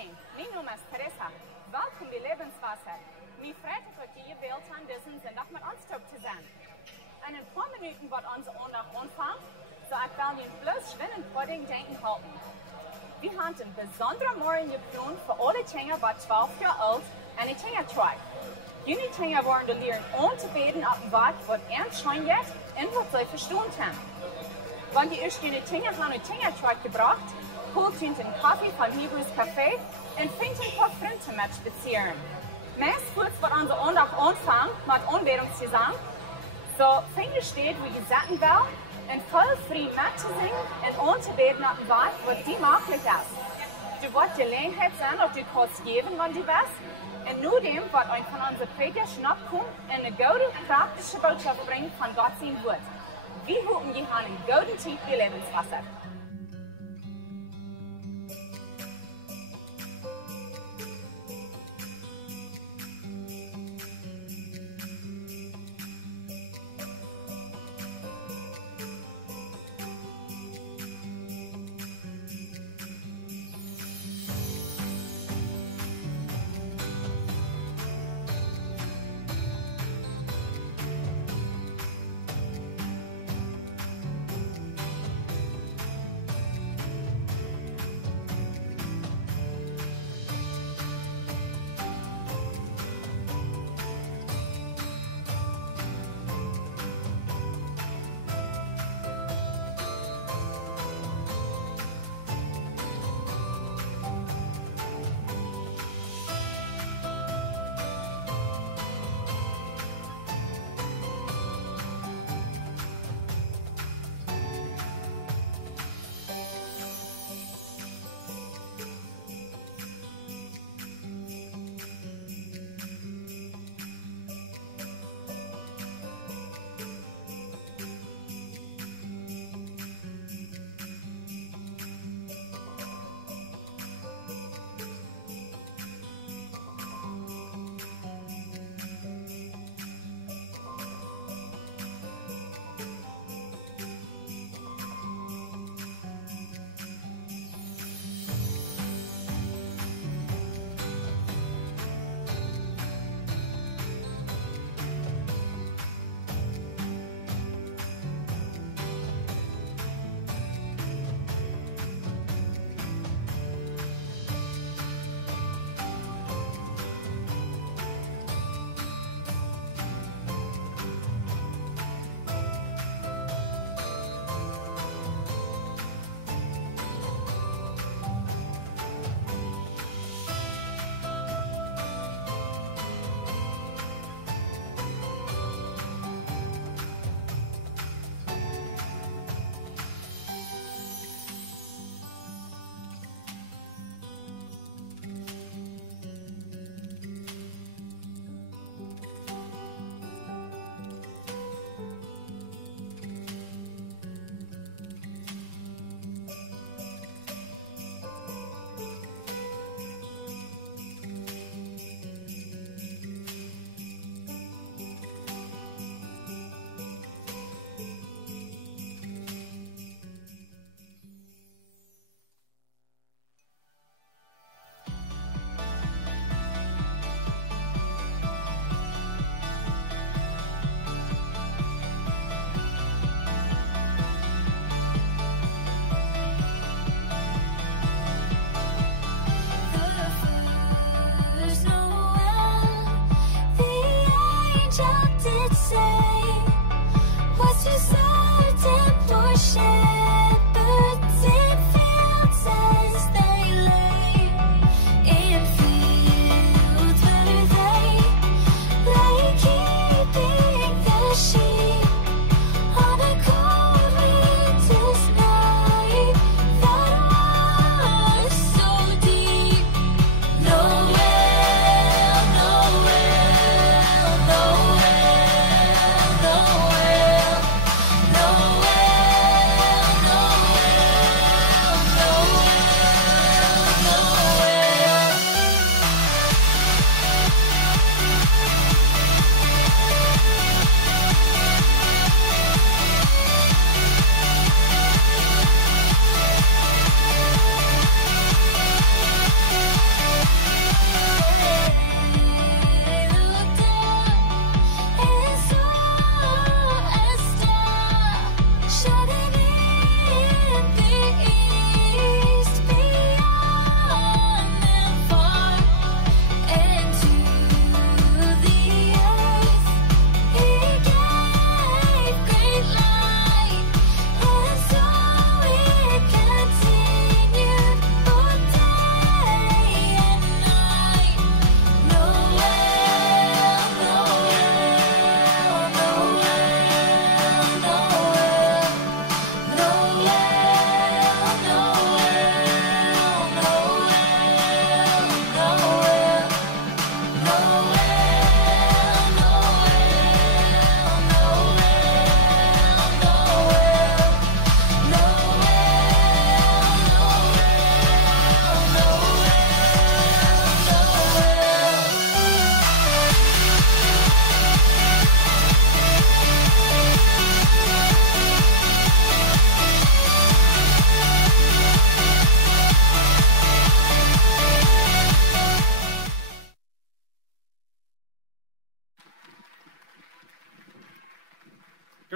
morning. Mijn naam is Erleesa. Welkom bij Lebenswasser. Mijn freut het dat je gewählt aan deze zondag met ons te zijn. In een paar minuten wordt onze aandacht aanvangen, so ik wil je bloos schwinnend pudding denken halten. We hebben een bijzondere morgen gepland voor alle kinderen van 12 jaar oud en een kindertribe. Jullie kinderen worden leren aan te beden op een weg wat ernst schijn gaat en wat zij verstaan hebben. Wanneer die eerst jullie kinderen van een kindertribe gebracht, holt je een koffie van Hebrews Café en vindt een paar vrienden met spazieren. Meest kurz wird unsere Andacht anfangen mit Anbetung zusammen. So fängt steht, wo ihr satten will, in voll Frieden mitzusingen und anzubeten auf dem Weg, was die möglich ist. Du wirst Gelegenheit sein, dass du kannst geben, wenn du willst. Und nur dem wird ein von unseren Prediger schnappkommen und eine gute, praktische Botschaft bringen von Gott sein Wort. Wir hoffen, ihr habt einen guten Tag für Lebenswasser.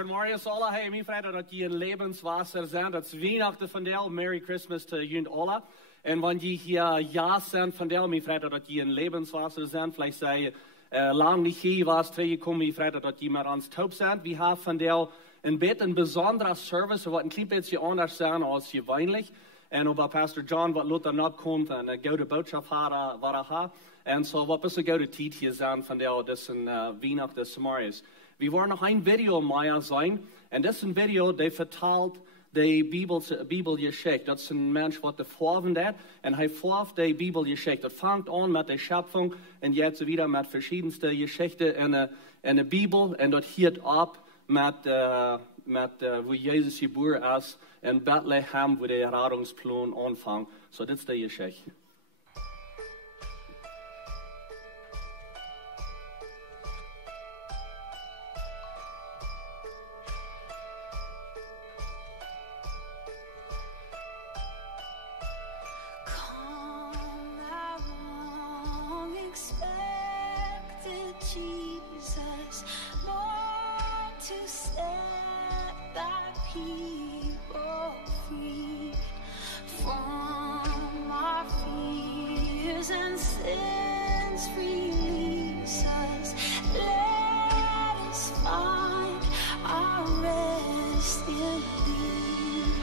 Marius alle, hey, mijn vrienden, dat je een Lebenswasser zijn. Dat is Weihnachten van deel. Merry Christmas to jullie alle. En wanneer je hier ja zijn van deel, mijn vrienden, dat je een Lebenswasser zijn. Vielleicht zei je, lang niet hier was, teruggekomen, mijn vrienden, dat je maar ons taub zijn. We hebben van deel een beetje een bijzondere service, wat een klein beetje anders zijn als gewöhnlich. En op Pastor John, wat Luther nog komt, en een goede boodschap had. En zo, wat is een goede tijd hier zijn van deel, dat is een Weihnachten des Marius. We worden nog een video mee zijn. En dat is een video die vertaalt de Bibelgeschichte. Dat is een mens wat de volgende deed. En hij volgt de Bibelgeschichte. Dat vangt aan met de Schöpfung. En jetzt wieder met verschiedenste geschichten in de Bibel. En dat hield op met hoe Jezus geboren is. In Bethlehem, wo de Radungsplan aanvangt. Zo, dit is de geschichte. And sins release us. Let us find our rest in thee.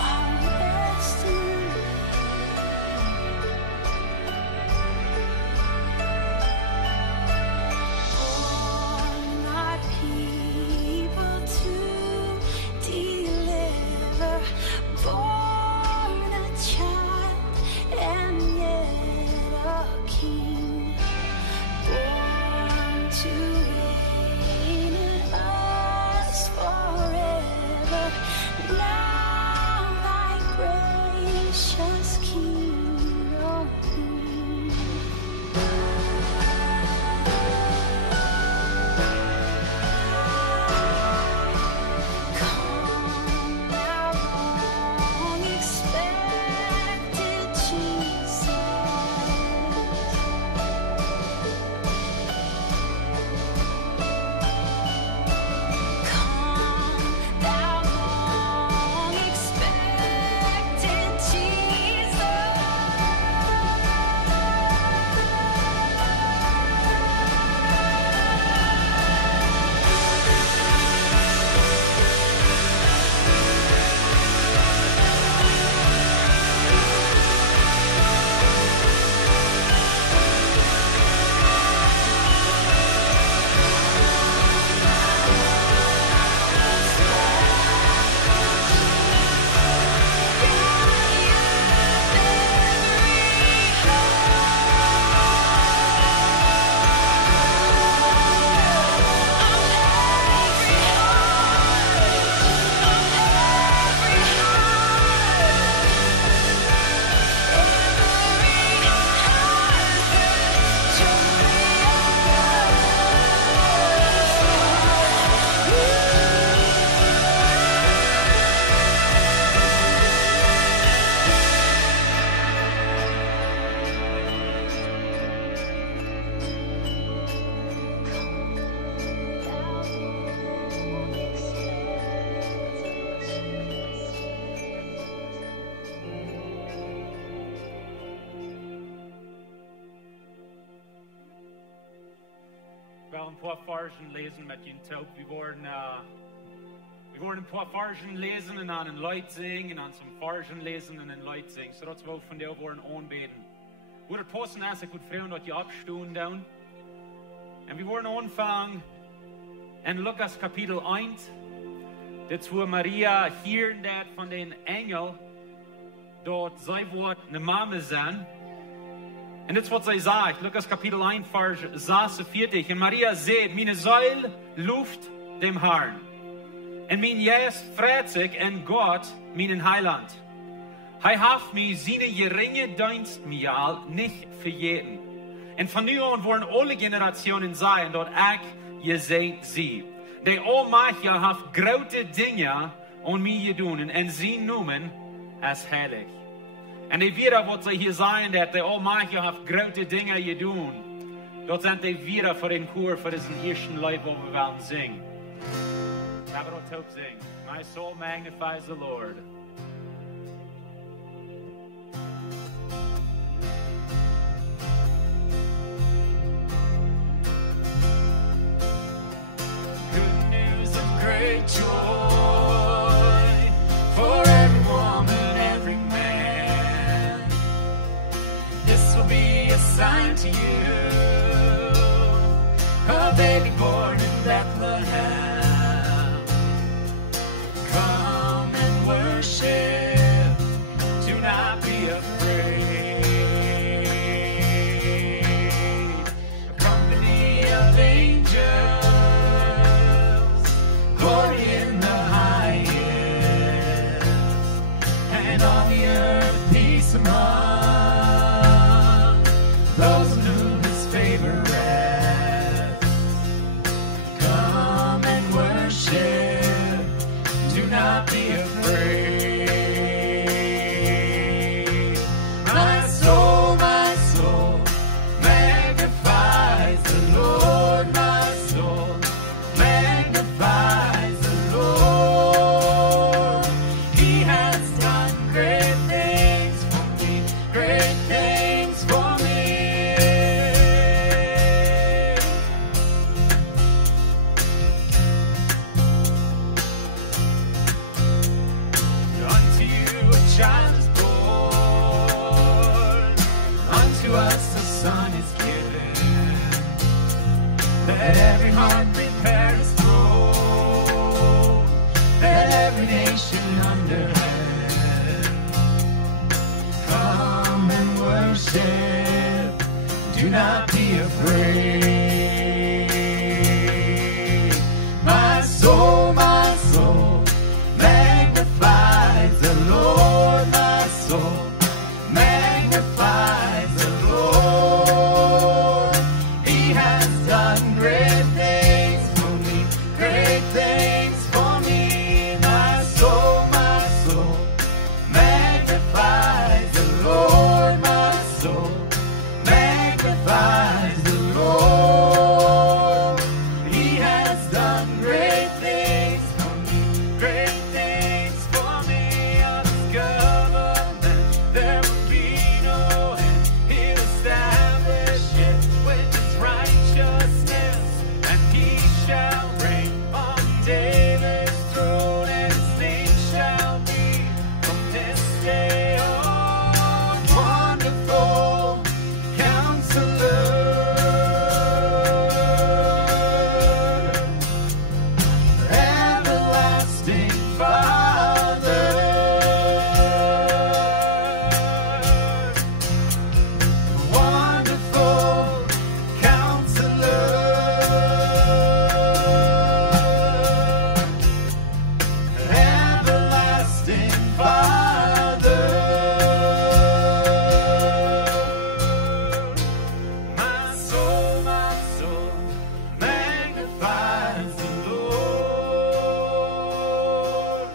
Our rest in thee. Born thy people to deliver. Born a child and yet a king, born to reign in us forever. Now thy gracious kingdom be. Come thou long expected Jesus. Come thou long expected Jesus. Ik wil een paar versen lezen met jullie taub. We worden een paar versen lezen en aan een Leut zingen en aan some versen lezen en een Leut zingen. Zodat we van deel worden aanbeden. Hoe het passen is, ik moet vragen dat je opstoen doen. En we worden aanvangen in Lukas kapitel 1. Dit is waar Maria hier dat van den engel dat zij wordt een mama zijn. En dit is wat zij zegt. Lukas kapitel 1 vers 46. En Maria zegt, mijn ziel loeft dem Herrn. En mijn geest freut zich in Gott, mijn Heiland. Hij heeft mij zijn geringe dienstmaal niet vergeten. En van nu aan worden alle generationen zijn dat ik gezegend zie. De Almachtige heeft grote dingen aan mij gedaan en zijn noemen is heilig. En de wieder wat zij hier zeggen, dat de Almachtige heeft grote dingen gedaan. Dort sind die wieder für den Chor, für diesen ersten Lied, wo wir werden singen. Aber dort auch singen. My soul magnifies the Lord. Good news of great joy for every woman, every man. This will be a sign to you, a baby born in Bethlehem. Come and worship, do not be afraid. A company of angels, glory in the highest, and on the earth peace among those in whom his favor rests. Come and worship, do not be afraid. My soul magnifies the Lord. My soul magnifies the Lord. He has done great things for me, great things for me. Unto you a child is born, unto us a son is given. Let every heart prepare its throne, let every nation under heaven come and worship, do not be afraid. My soul magnifies the Lord. My soul magnifies the Lord. He has done great things for me, great things for me. My soul magnifies the Lord. My soul magnifies the Lord. He has done great things for me, great things for me. Of his government there will be no end. He'll establish it with his righteousness, and he shall reign on David's throne, and his name shall be from this day on Wonderful Counselor, Everlasting Father, Wonderful Counselor, Everlasting Father. My soul magnifies the Lord.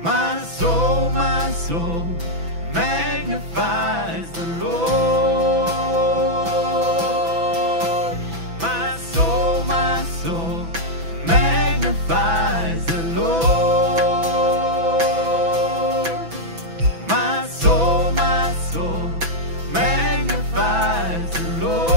My soul magnifies the Lord. My soul magnifies the Lord. My soul magnifies the Lord.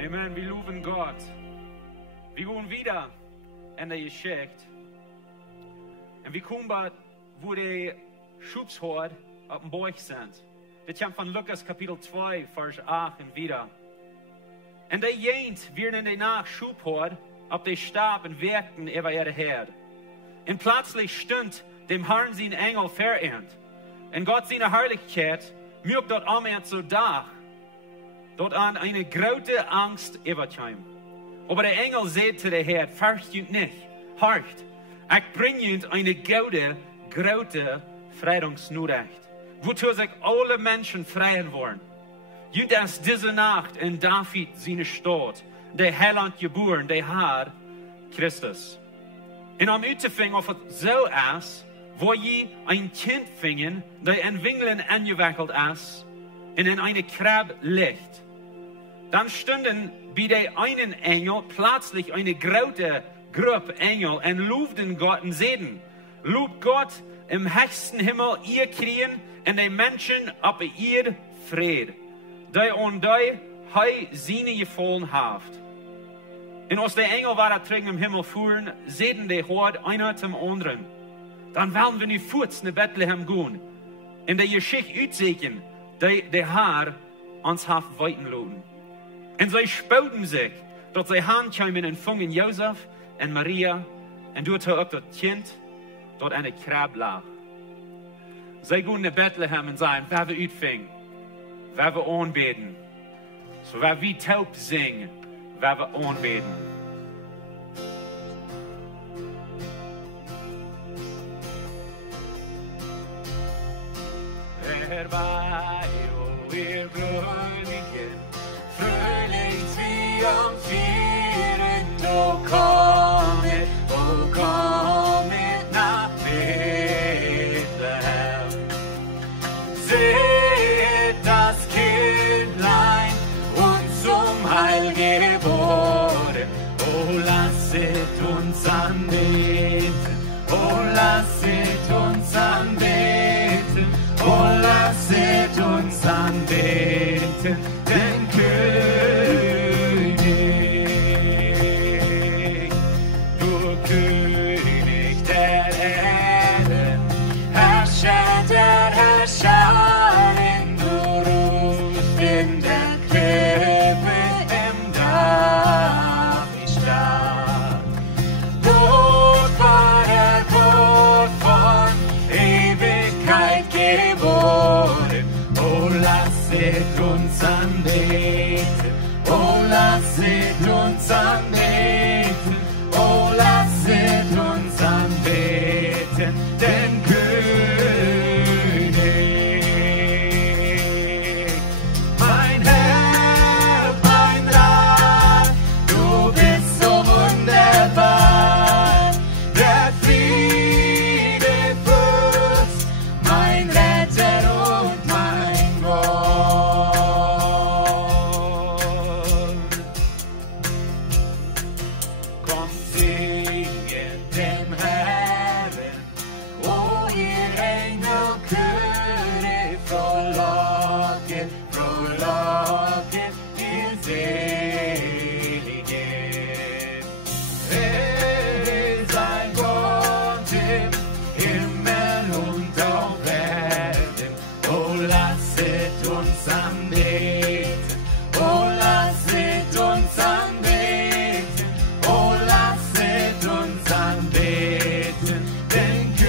Amen, wir loben Gott. Wir gehen wieder in der Geschichte. Und wir kommen bei, wo die Schubshort auf dem Bauch sind. Das kommt von Lukas Kapitel 2, Vers 8 und wieder. Und der Jent werden in der Nacht Schubhort auf den Stab und wirkten über ihre Herd. Und plötzlich stund dem Herrn sein Engel verehrt. Und Gott seine Herrlichkeit mögt dort am so da. Dort an eine große Angst überkam. Aber der Engel sagt zu der Herd, fürchtet nicht, horcht, ich bringe Ihnen eine große Freudungsnachricht, wozu sich alle Menschen freuen wollen. Jünd es diese Nacht in David seine Stadt, der Heiland geboren, der Herr Christus. Und am Utefing auf es so ist, wo je ein Kind fingen, der in Wingeln angewickelt ist, und in eine Krab liegt. Dann stünden bei der einen Engel plötzlich eine große Gruppe Engel und lobten Gott und sagten, lobt Gott im höchsten Himmel ihr kriegen und die Menschen auf ihr Fried, die und die hei seine gefallen haft. Und als die Engel waren drüben im Himmel fuhren, sagten die Horde einer zum anderen, dann werden wir nicht fort nach Bethlehem gehen und die Geschichte aussehen, die der Herr uns hat weitenlassen. Und sie sputen sich, dass sie heimkamen und fingen Josef und Maria und dort auch das Kind dort eine Krab lag. Sie gehen nach Bethlehem und sagen, wer wir utfingen, wer wir anbeten. So wer wie taub singen, wer wir anbeten. Herbei, o ihr Gläubigen, fröhlich triumphieren, o kommet nach Bethlehem. Seht das Kindlein uns zum Heil geboren, o lasset uns anbeten, o lasset uns anbeten, o lasset uns anbeten, den König. Du König der Erden, Herrscher der Herrscherin, du rufst in der Krippe im Davidstadt. Dort war der Gott von Ewigkeit geboren. Oh, lasset uns anbeten, oh, lasset uns anbeten, oh, lasset uns anbeten, den König. Mein Herr, mein Rat, du bist so wunderbar, der Friede Fürst, mein Retter und mein Gott. Kommt, singet dem Herrn, o ihr Engelchöre, frohlocket, frohlocket, ihr Seligen. Sei Gott im Himmel und auf Erden, o lasset uns anbeten, o lasset uns anbeten, o lasset uns anbeten, den König.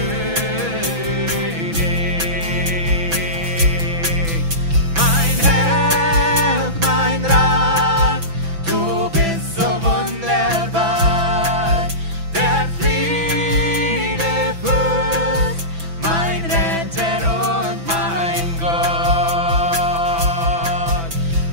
Mein Herr, mein Rat, du bist so wunderbar, der Friede Fürst, mein Retter und mein Gott.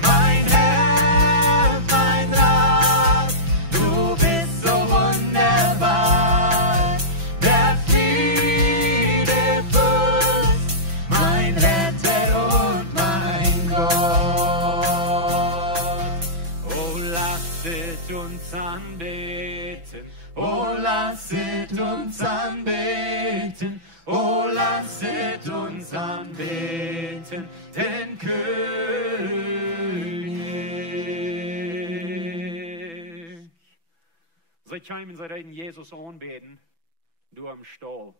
Mein Herr, mein Rat, du bist so wunderbar, der Friede Fürst, mein Retter und mein Gott. Oh, lasset uns anbeten, oh, lasset uns anbeten, oh, lasset uns anbeten, den König. Sie kamen, sie reden Jesus anbeten, du am Stall.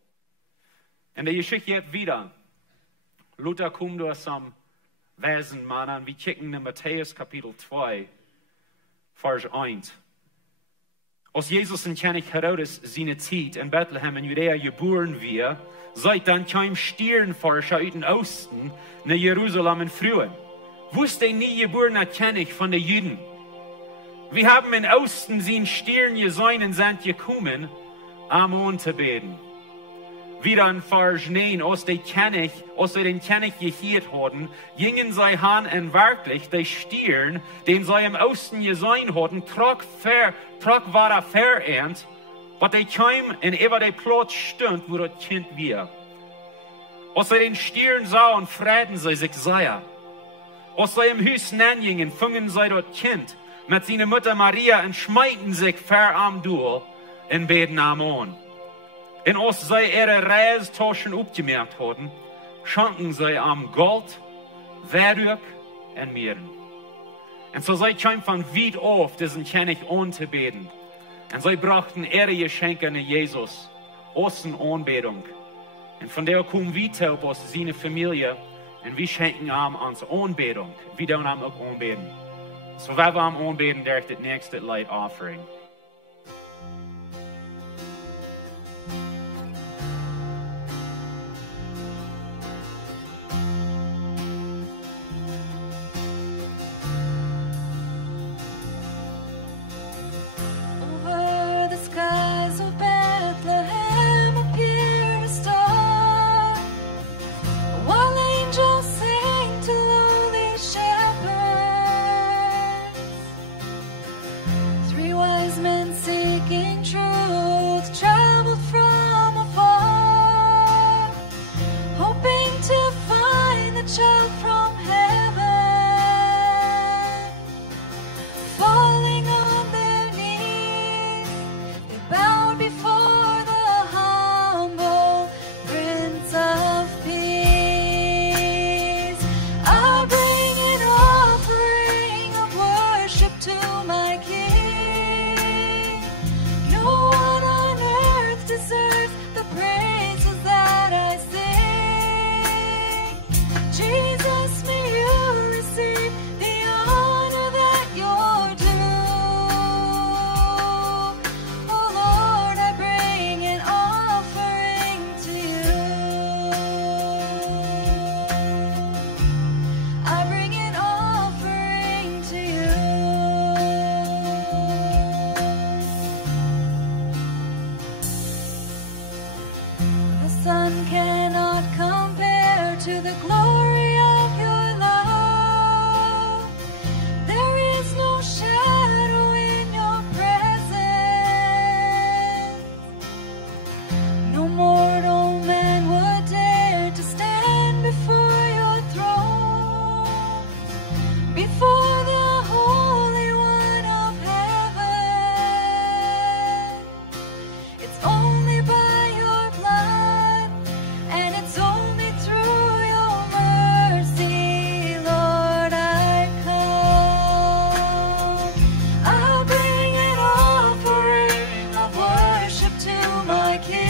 Und die Geschichte jetzt wieder. Luther kommt durch zum Wesen, Mann, an. Wir kicken in Matthäus Kapitel 2, Vers 1. Als Jesus in König Herodes seine Zeit in Bethlehem in Judäa geboren wird, seit dann kam Sternforscher aus dem Osten nach Jerusalem in Frühen. Wusste nie geborener König von den Juden. Wir haben im Osten seinen Stern gesehen und sind gekommen, am anzubeten. wieder in Vers 9, aus den Kennig gehiert worden, gingen sie han en wirklich, die Stieren, den sie im Osten gesehen hatten, trok war er verernt, was die kam und über die Platz stund, wo das Kind wir. Als sie den Stieren sahen, freden sie sich sehr. Als sie im Haus gingen, fingen sie das Kind mit seiner Mutter Maria und schmeiten sich ver am Duel und beten am an. Und als sie ihre Reistaschen aufgemerkt hatten, schanken sie am Gold, Werk und Meeren. Und so sie kamen von weit auf, diesen König anzubeten. Und sie brachten ihre Geschenke an Jesus aus der Anbetung. Und von der kommen wir auf aus seiner Familie und wir schenken ihm ans Anbetung. Wir tun ihm auch anbeten. So wenn wir am Anbeten, der das nächste Light Offering. Over the skies of Bethlehem appeared a star, while angels sang to lowly shepherds. 3 wise men seeking truth traveled from afar, hoping to find the child from heaven. Falling on their knees, they bowed before the humble Prince of Peace. I bring an offering of worship to my King. No one on earth deserves the praises that I sing. Jesus, may you receive the honor that you're due. Oh Lord, I bring an offering to you. I bring an offering to you. The sun cannot compare to the glory of your love. There is no shadow in your presence. No mortal man would dare to stand before your throne, before the Holy One of heaven. It's only by your blood, and it's only through your mercy, Lord, I come. I'll bring an offering of worship to my King.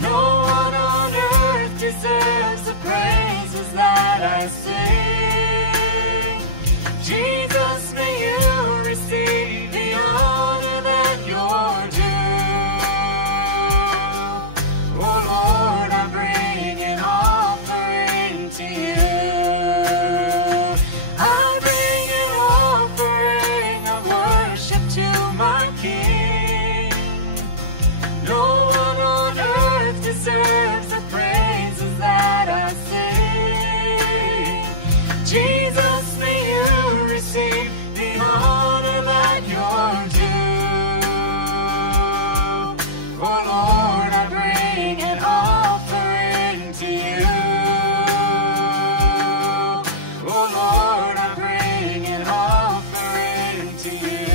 No one on earth deserves the praises that I sing. Jesus, may you receive the honor that you're due. Oh Lord, I bring an offering to you. I bring an offering of worship to my King. No one on earth deserves the praises that I sing. Jesus, may you receive the honor that you're due. Oh Lord, I bring an offering to you. Oh Lord, I bring an offering to you.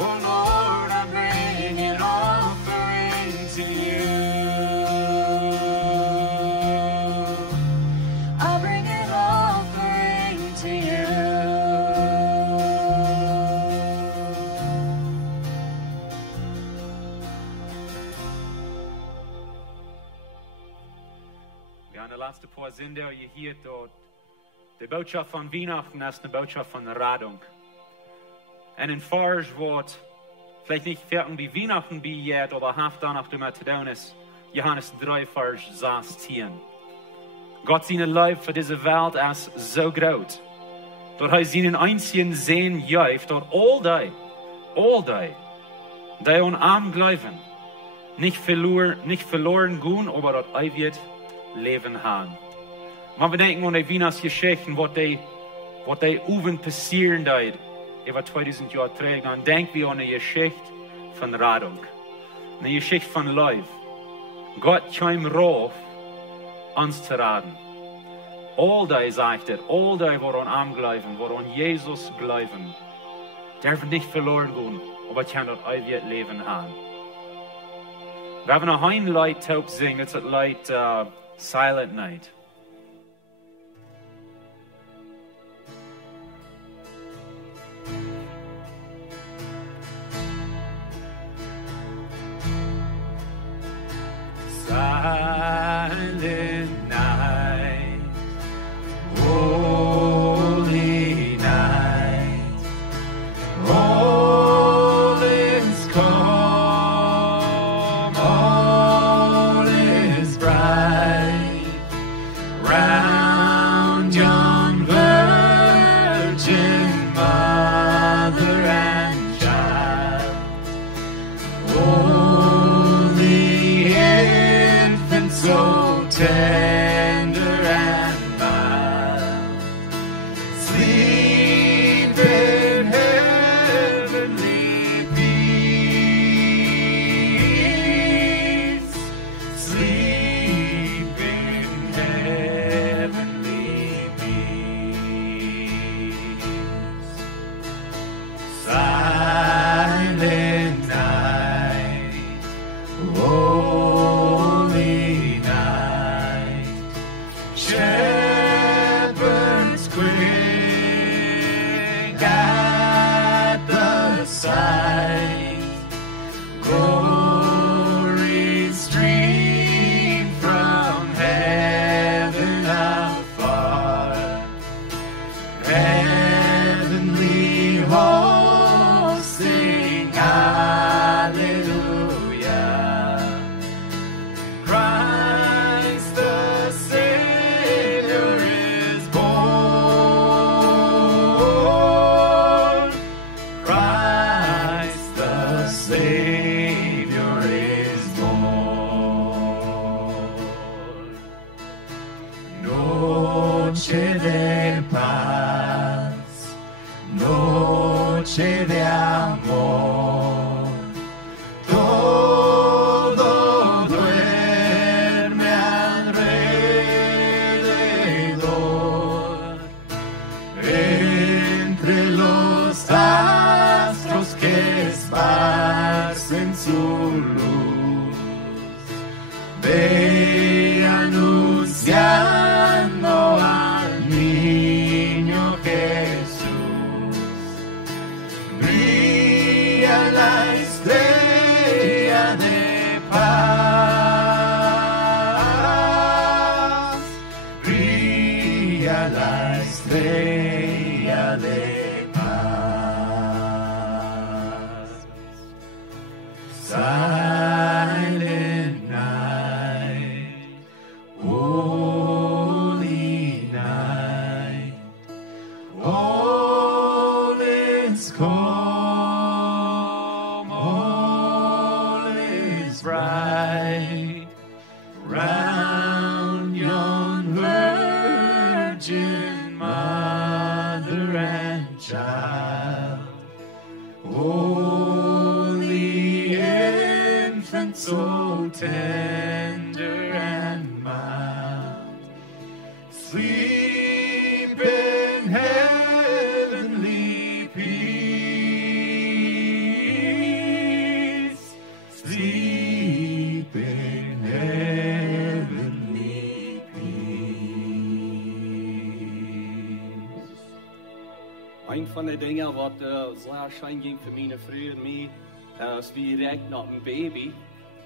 Oh Lord, I bring an offering to you. I bring an offering to you. Wir haben die letzten paar Sender gehört dort. Die Botschaft von Weihnachten ist eine Botschaft von Radunk. Und in Vers wird vielleicht nicht fertig wie Weihnachten bejährt, aber haft danach immer zu tun ist. Johannes 3, Vers 16. Gott seine Liebe für diese Welt ist so groß, dass er seinen einzigen Sohn gibt, dass all die, die on arm gleichen, nicht verloren gehen, aber dort ei wird Leben haben. Wenn wir denken an die Weihnachtsgeschichten, was die oben passieren da über 2000 Jahre trägt, dann denken wir an die Geschichte von Radunk, eine Geschichte von Leib. Gott kam rauf, uns zu raten. All die, sagt er, all die, die an ihm glauben, die an Jesus glauben, dürfen nicht verloren gehen, aber können dort ewig Leben haben. Wir haben noch ein Lied taub singen, das ist das Lied Silent Night. Silent night, holy night, all is calm, all is bright, round yon virgin mother and child. So tender and mild, sleep in heavenly peace, sleep in heavenly peace. Silent night, holy night, shepherds quick at the sight, glory stream from heaven afar, heavenly hosts sing hallelujah. Christ the Savior is born. Christ the Savior is born. Noche de paz, noche de amor, todo duerme alrededor, entre los astros que esparcen su luz, ve anunciando al niño Jesús. Brilla la estrella de paz, brilla la estrella de paz. Silent night, holy night, all is calm, all is bright, round yon virgin mother and child, holy infant, so tender and mild, sleep in heavenly peace, sleep in heavenly peace. Een van de dingen wat zwaar schijn ging voor mijn vrouw en mij, is wie direct naar een baby,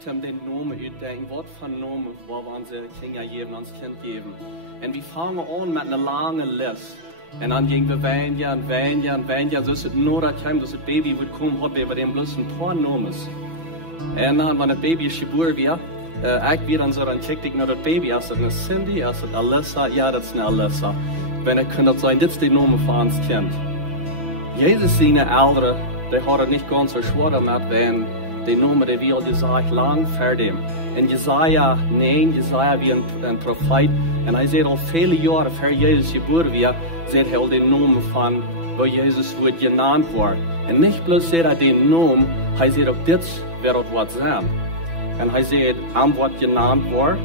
zum den Namen uitdenken, wat voor namen waar we onze kinderen geven, ons kind geven. En we vangen aan met een lange lijst. En dan gingen we wijnjaar en wijnjaar en wijnjaar, dus het nodig kwam, dus het baby would komen, hadden we dem bloß een paar namen. En dan, wanneer het baby is geboren werd, ik weer dan zo, dan kijk ik naar dat baby, is dat een Cindy, is dat Erleesa? Ja, dat is een Erleesa. Wenn kan dat zijn, dit is de naam van ons kind. Jezus zijn ouderen, die hadden het niet ganz so schwer damit, wenn den Namen, der will gesagt, lang vor dem. In Jesaja 9, Jesaja wie ein Prophet, und er sagt auch viele Jahre vor Jesus geboren wird, sagt er den Namen von, wo Jesus wird genannt war. Und nicht bloß sagt er den Namen, er sagt auch, das wird was sein. Und er sagt, am Wort genannt war,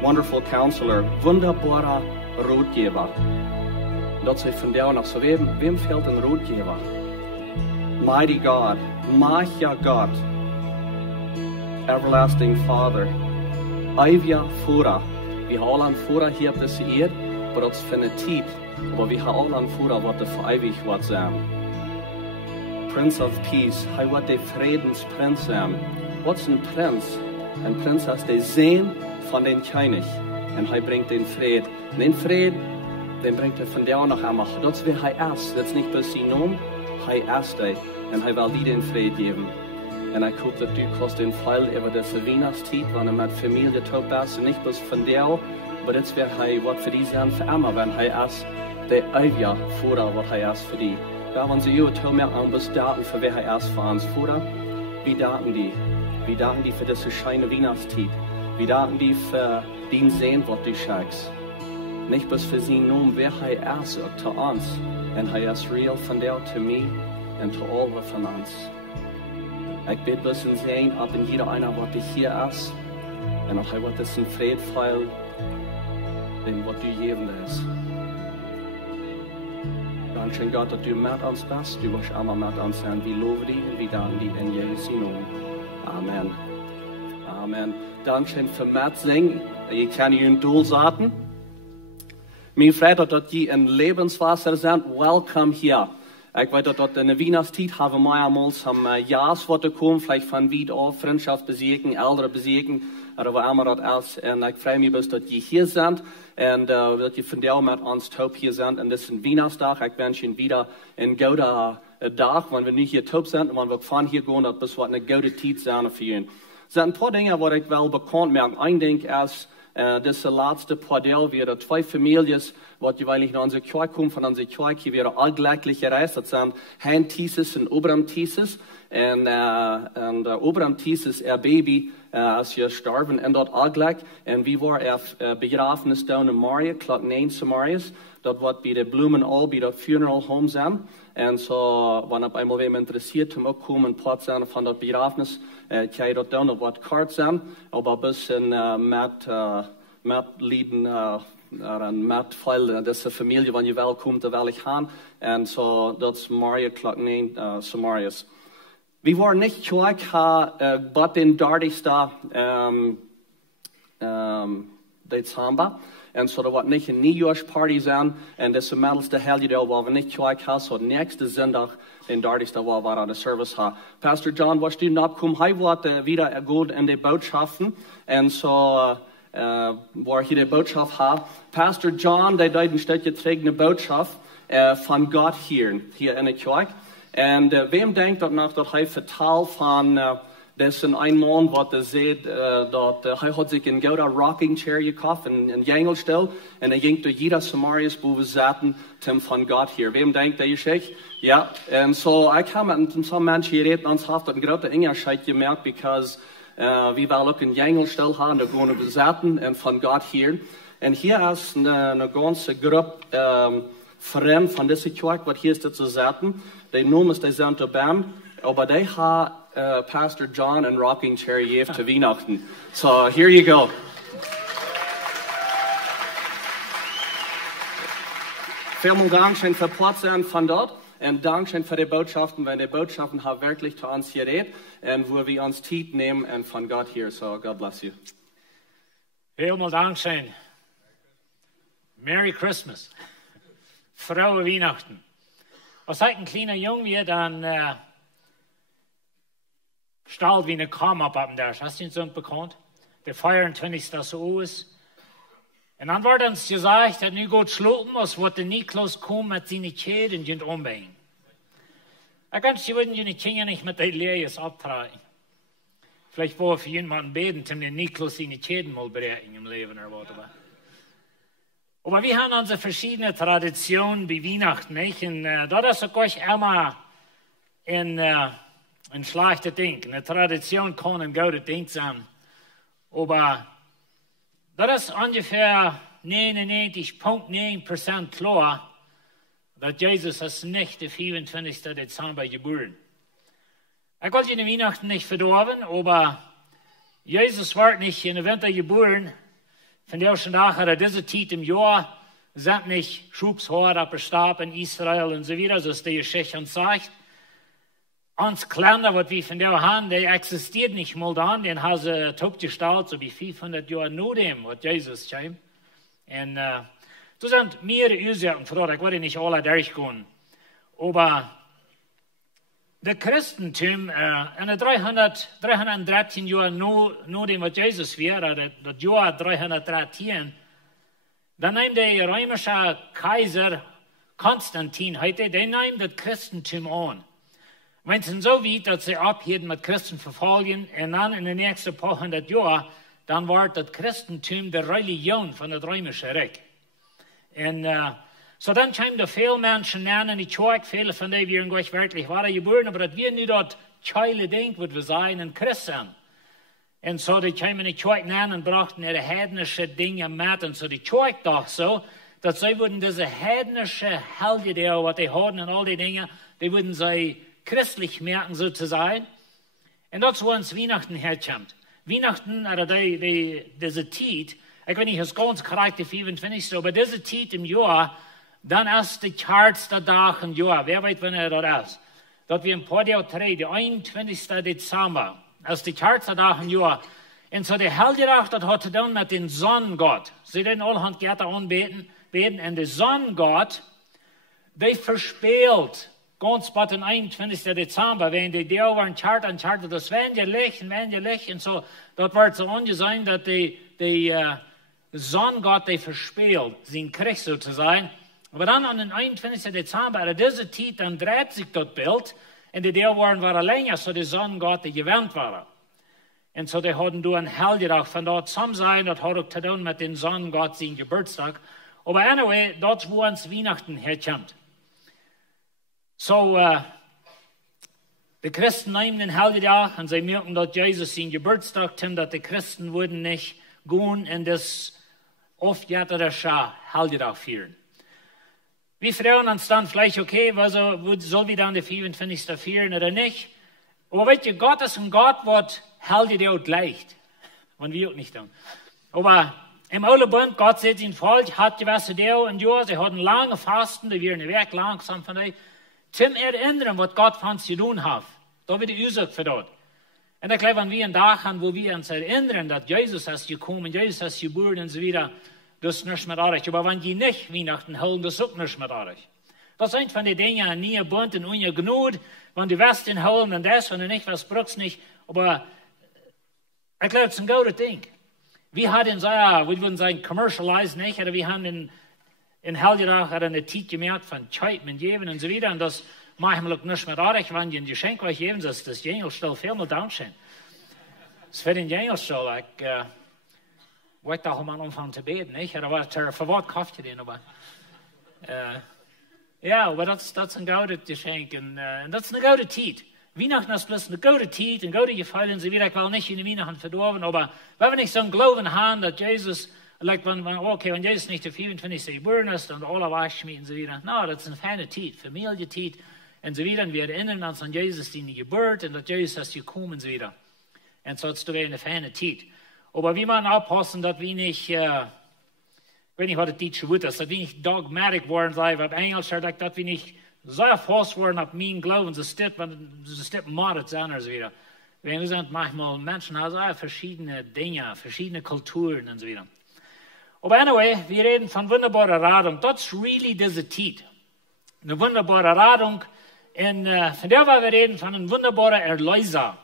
Wonderful Counselor, Wundaboara, Ratgeber. Dat zei van jou nog zo, wem fehlt een Ratgeber? Mighty God, Machtiger Gott, Everlasting Father, ewiger Führer. Wir haben einen Führer hier auf dieser Erde, aber das für eine Zeit, aber wir haben einen Führer, der für ewig wird sein. Prince of Peace, er wird der Friedensprinz sein. Was ist ein Prinz? Ein Prinz ist der Sohn von dem König und er bringt den Frieden. Und den Frieden, den bringt er von der nach einmal. Das will er erst, das ist nicht bloß sein Name, er erst und er will dir den Frieden geben. Und er guckt, dass du kannst den Fall über diese Weihnachtszeit, wenn er mit Familie tot bist, und nicht bloß von der, aber das wird er, was für die sein, für immer, wenn er erst der ewige Führer, was er erst für die. Da wenn sie tot mehr an, bis daten, für wer er erst für uns Führer, wie daten die? Wie daten die für diese scheine Weihnachtszeit? Wie daten die für den Sehen, was du schenkst? Nicht bloß für sie nun, wer er erst zu uns, und er ist real von der zu mir und zu allen von uns. Ich bitte bloß in Sehen, ab in jeder einer, was dich hier ist, und auch er wird es in Frieden fallen, dem, was du geben ist. Dankeschön Gott, dass du mit uns bist, du wirst immer mit uns sein. Wir loben dich und wir danken dir in Jesu Namen. Amen. Amen. Dankeschön für Mitsingen. Ich kann Ihnen durchsagen. Mir freut, dass die in Lebenswasser sind. Welcome hier. Ich weiß, dass in der Weihnachtszeit haben wir einmal zum Jahresworte kommen, vielleicht von wieder auf Freundschaft besiegen, Ältere besiegen, oder was immer das ist. Und ich freue mich, dass die hier sind und dass die von der mit uns taub hier sind. Und das ist ein Weihnachtstag. Ich wünsche Ihnen wieder einen guten Tag, wenn wir nicht hier taub sind und wenn wir von hier gehen, dass das eine gute Zeit sein für ihn. Es sind ein paar Dinge, die ich will bekannt machen. Ein Ding ist, das letzte Padel, wir zwei Familien, die weil ich in unsere Kirche komme, von unserer Kirche, wir allgleichlich gereist sind, Herrn Thesis und Obram Thesis. Und Obram Thesis, Baby, ist gestorben, und dort allgleich. Und wir waren Begrafenis down in Maria, Klock 9 zu Marias. Dort wird bei der Blumen all, bei der Funeral Home sein. Und so, wenn auf einmal wen interessiert, zum kommen und Part sein von der Begrafenis, kann ich dort down, wird Kart sein, aber ein bisschen mit Lieben, mit Fall, diese Familie, wenn ihr willkommt, da will ich haben. Und so, das ist Maria, Klock 9 zu Marias. Wir waren nicht gleich, bei den 30. Dezember. Und so, da wird nicht eine Neujahrsparty sein. Und das ist der mittelste Helligtag, wo wir nicht gleich haben. So, nächsten Sonntag, den 30. wo wir den Service haben. Pastor John, was du nachkommen, er wird wieder gut in die Botschaften. Und so, wo hier die Botschaft hat. Pastor John, der deuten steht geträgt eine Botschaft von Gott hier in der Kirche. Und wem denkt dort nach, dass er vertalt von dessen ein Mann, was sieht, dass er hat sich ein guter Rocking Chair gekauft, ein Jängelstell, und ging durch jeder Samarias, wo wir saßen, von Gott hier. Wem denkt der Geschichte? Ja, und so, ich habe mit so Menschen geredet, und habe einen großen Unterschied gemerkt, because wir wollen auch ein Jängelstell haben, da gehen wir saßen, und von Gott hier. Und hier ist eine ganze Gruppe Freunde von dieser Kirche, was hier ist zu saßen. Der Name ist der Santa Band, aber der hat Pastor John and Rocking Chair gegeben zu Weihnachten. So, here you go. Vielen Dank schön für Porzellan von dort und Dankeschön für die Botschaften, weil die Botschaften haben wirklich zu uns geredet und wo wir uns Zeit nehmen und von Gott hier. So, God bless you. Vielen Dankeschön. Merry Christmas. Frohe Weihnachten. Als ich ein kleiner Junge war, dann stahl wie eine Kam ab dem Dach. Hast du ihn so bekannt? Der 24. so ist. Und dann wurde uns gesagt, dass nu geht schlupen, als wird der Niklas kommen mit seinen Käden und umbringen. Ich ganz würden die Kinder nicht mit den Lehrers abtragen. Vielleicht war für jemanden beten, um den Niklas seine Käden mal bereiten im Leben oder was. Aber wir haben unsere verschiedenen Traditionen bei Weihnachten, nicht? Und da ist auch immer in ein schlechtes Ding. Eine Tradition kann ein gutes Ding sein. Aber das ist ungefähr 99,9% klar, dass Jesus ist nicht der 24. Dezember geboren. Ich wollte in den Weihnachten nicht verdorben, aber Jesus wird nicht in den Winter geboren. Von der schon nachher, diese Zeit im Jahr, sind nicht Schubshort abgestorben in Israel und so weiter, so ist die Geschichte uns sagt. Uns Kleiner, was wir von der haben, der existiert nicht mal dann, den haben sie totgestellt, so wie 500 Jahre nur dem, was Jesus kam. Und das sind mehrere Ursachen für das, ich wollte nicht alle durchgehen. Aber das Christentum, in den 313 Jahren nur dem, was Jesus war, das Jahr 313, dann nahm der römische Kaiser Konstantin heute, der nahm das Christentum an. Wenn es so weit, dass sie abhielten mit Christenverfolgen, und dann in den nächsten paar hundert Jahren, dann war das Christentum der Religion von der römischen Reich. Und so dann kamen da viele Menschen in die Kirche, viele von denen wir gleich wirklich waren geboren, aber das wir nicht dort Keile Ding, was wir sein, in Christen. Und so die kamen in die Kirche und brachten ihre heidnische Dinge mit. Und so die Kirche dachte so, dass sie würden diese heidnische Helden, was die hatten und all die Dinge, die würden sie christlich merken, so zu sein. Und das, wo uns Weihnachten herkommt. Weihnachten, oder diese Zeit, ich weiß nicht, es ist ganz korrekt, die 25. aber diese Zeit im Jahr, dann ist die kälteste Tag im Jahr. Wer weiß, wann das ist? Dass wir ein paar Tage drehen, der 21. Dezember, ist die kälteste Tag im Jahr. Und so der Heldendag, das hat zu tun mit dem Sonnengott. Sie den alle gerne anbeten, und der Sonnengott, der verspielt, ganz bei den 21. Dezember, wenn die da waren, Chart, das werden ja Licht, und so, dort wird so angesehen, dass die Sonnengott, der verspielt, sein Krieg so zu sein. Aber dann an den 21. Dezember, an dieser Zeit, dann dreht sich das Bild, und die da waren länger, so die Sonnengott, die gewähnt waren. Und so, die hatten du ein Heldendag von dort zusammen sein, das hat auch zu tun mit dem Sonnengott, sein Geburtstag. Aber anyway, dort, wo uns Weihnachten herkommt. So, die Christen nehmen den Heldendag und sie merken, dass Jesus seinen Geburtstag hat, dass die Christen würden nicht gehen in das aufjährische Heldendag feiern. Wir fragen uns dann vielleicht, okay, soll wir dann die 25. feiern oder nicht? Aber weißt du, Gott ist ein Gott, was Heldendag leicht. Und wir auch nicht tun. Aber im Alten Bund, Gott sieht sein Volk, hat gewisse Tage und Jahre, sie hatten lange Fasten, die werden weg langsam von euch. Zum Erinnern, was Gott von uns zu tun hat. Da wird die Ursache für dort. Und ich glaube, wenn wir einen Tag haben, wo wir uns erinnern, dass Jesus ist gekommen, Jesus ist geboren und so weiter, das ist nicht mehr dadurch. Aber wenn die nicht Weihnachten halten, das ist auch nicht mehr dadurch. Das sind von den Dingen, nie bunt und ohne Gnut. Wenn die Westen halten, dann das, wenn du nicht, was brauchst nicht. Aber ich glaube, es ist ein gutes Ding. Wir haben wir würden sagen, commercialized nicht, oder wir haben in Heldendag hat eine Zeit gemerkt von Zeit mit Geben und so weiter. Und das machen wir nicht mehr dadurch, wenn die ein Geschenk euch geben, dass das Jängelstall viel mehr downstehen. Das ist für den Jängelstall. Ich wollte auch mal anfangen zu beten, nicht? Oder was, für was kauft ihr den? Aber, ja, aber das ist ein gutes Geschenk. Und das ist eine gute Zeit. Weihnachten ist bloß eine gute Zeit, ein gute Gefallen und so weiter. Ich will nicht in die Weihnachten verdorben, aber wenn wir nicht so einen Glauben haben, dass Jesus, wenn Jesus nicht der 24. geboren ist und alle Waschmied und so weiter, das ist eine feine Zeit, Familienzeit und so weiter. Und wir erinnern uns an Jesus, die Geburt und dass Jesus ist gekommen und so weiter. Und so ist es eine feine Zeit. Aber wie man aufpassen, dass wir nicht, ich weiß nicht, was das deutsche Wort ist, dass wir nicht dogmatic worden sind, auf Englisch, dass wir nicht so fast worden auf meinen Glauben, so steht Mord sein und so weiter. Wir sind manchmal Menschen, also verschiedene Dinge, verschiedene Kulturen und so weiter. Aber anyway, wir reden von wunderbarer Radung. Das ist really diese Zeit. Eine wunderbare Radung. Und von der wir reden von einem wunderbaren Erleesa.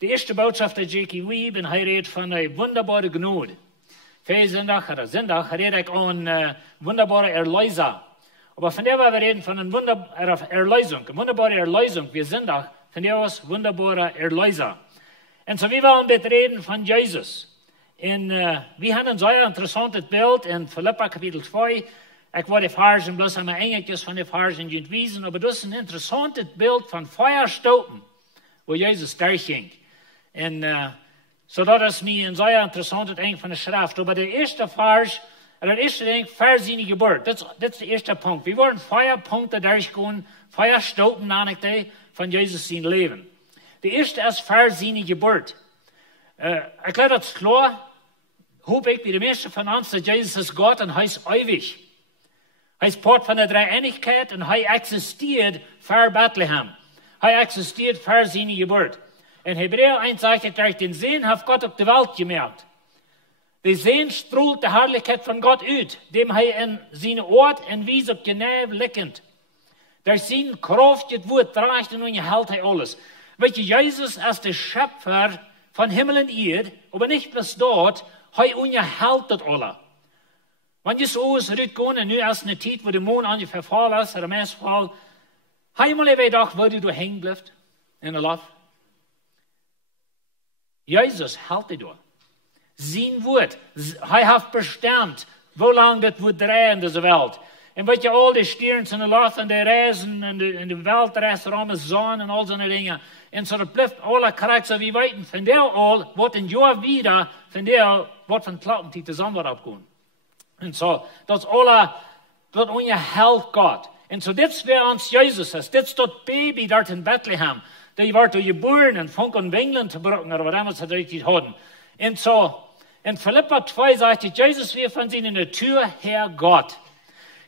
Die erste Botschaft der J.K. Weeb, und er redet von einer wunderbaren Gnade. Für Sonntag rede ich an wunderbare Erleesa. Aber von der wir reden von einer Erlösung. Eine wunderbare Erlösung. Wir sind da von der aus wunderbare Erleesa. Und so wir wollen reden von Jesus. Und wir haben ein sehr interessantes Bild in Philippa Kapitel 2. Ich wollte die Versen bloß einmal Engeltjes von den Versen wiesen, aber das ist ein interessantes Bild von Feuerstopen. wo Jesus durchging. Und so das ist mir ein sehr interessantes Ding von der Schrift. Aber der erste Vers, der erste Ding, Vers seine Geburt. Das ist der erste Punkt. Wir wollen 4 Punkte durchgehen, 4 Stufen von Jesus sein Leben. Der erste ist Vers seine Geburt. Ich glaube, das ist klar, hoop ik bij de meeste van ons dat Jezus is God en hij is ewig. Hij is part van de dreieinigheid en hij existeert voor Bethlehem. Hij existeert voor zijn geboorte. In Hebräer 1 zegt het, durch den Sehen heeft God op de wereld gemerkt. De Sehen strahlt de Herrlichkeit van God uit, dem hij in zijn Ort en wies op geneve likkend. Durch zijn kracht het woord draagt en onderhält hij alles. Weet je, Jezus is de Schöpfer van Himmel en Erde, aber nicht bloß dort, hij onderhält dat alle. Want je zo is uitgaan en nu is een tijd waar de maan aan je verval is, er meest val, hij moet even dag waar du heen blijft in de lucht. Jezus hält die door. Zijn woord, hij heeft bestemd, hoe lang dat wordt draaien in deze wereld. En weet je, al die sterren in de lucht en de reizen en de wereldreis rond de zon en al zo'n dingen. En zo dat blijft alle krijgt, zo wie weten, van der al wordt een jaar wieder, van der wordt van klappen die zon wordt opgaan. En zo, dat is alle, dat onderhält God. En zo, dit is waar ons Jezus is. Dit is dat baby daar in Bethlehem. Die wordt geboren en vond een wingelen te brokken, of wat ze richtig hadden. En zo, in Philippa 2 zegt hij, Jezus weer van zijn natuur her God.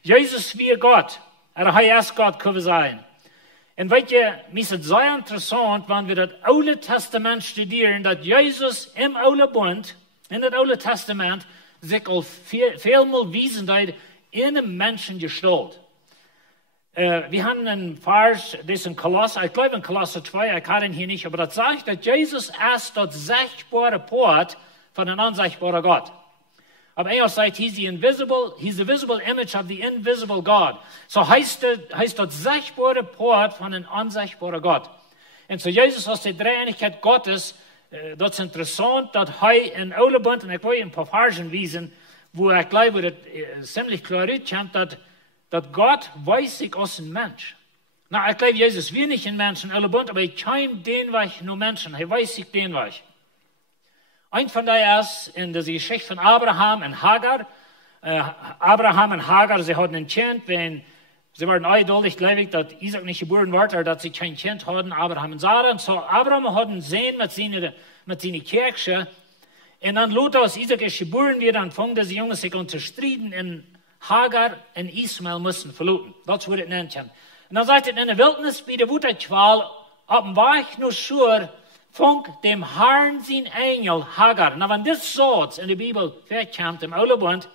Jezus weer God. Hij is God kunnen zijn. En weet je, mij is het zeer interessant, wanneer we het Oude Testament studeren, dat Jezus im Oude Bund, in het Oude Testament, zich al veelmaal wezen dat in een mensen gestalt. We hebben een vers, dat is in Kolosser, ik geloof in Kolosser 2, ik had het hier niet, maar dat zegt dat Jezus is dat zichtbare poort van een onzichtbare God. Op Engels zegt he's the visible image of the invisible God. So heißt dat zichtbare poort van een onzichtbare God. En zo Jezus als de dreieinigheid Gottes, dat is interessant, dat hij in Oude Bund, en ik wil je een paar versen wijzen, wo ik geloof, wo het ziemlich klar uitkomt, dat God weiß sich als een mens. Nou, ik geloof Jezus weer niet een mens in Oude Bund, aber hij komt den weg nur Menschen, hij weiß sich den weg. Ein von der ist in der Geschichte von Abraham und Hagar. Abraham und Hagar, sie hatten ein Kind, sie waren eindeutig gläubig, dass Isaac nicht geboren wurde, oder dass sie kein Kind hatten, Abraham und Sarah. Und so Abraham hat einen Sohn mit seiner Kirche. Und dann Lot aus Isaac ist geboren, wird dann fing diese Jungs sich an zu streiten, und Hagar und Ismael mussten verloren. Das wurde es nennt. Und dann sagt er, in der Wildnis bei der Wutterqual, auf dem Weg nur Schur, funk dem Herrn sein Engel Hagar. Na, wenn das so in der Bibel vorkommt, im Oude Bund,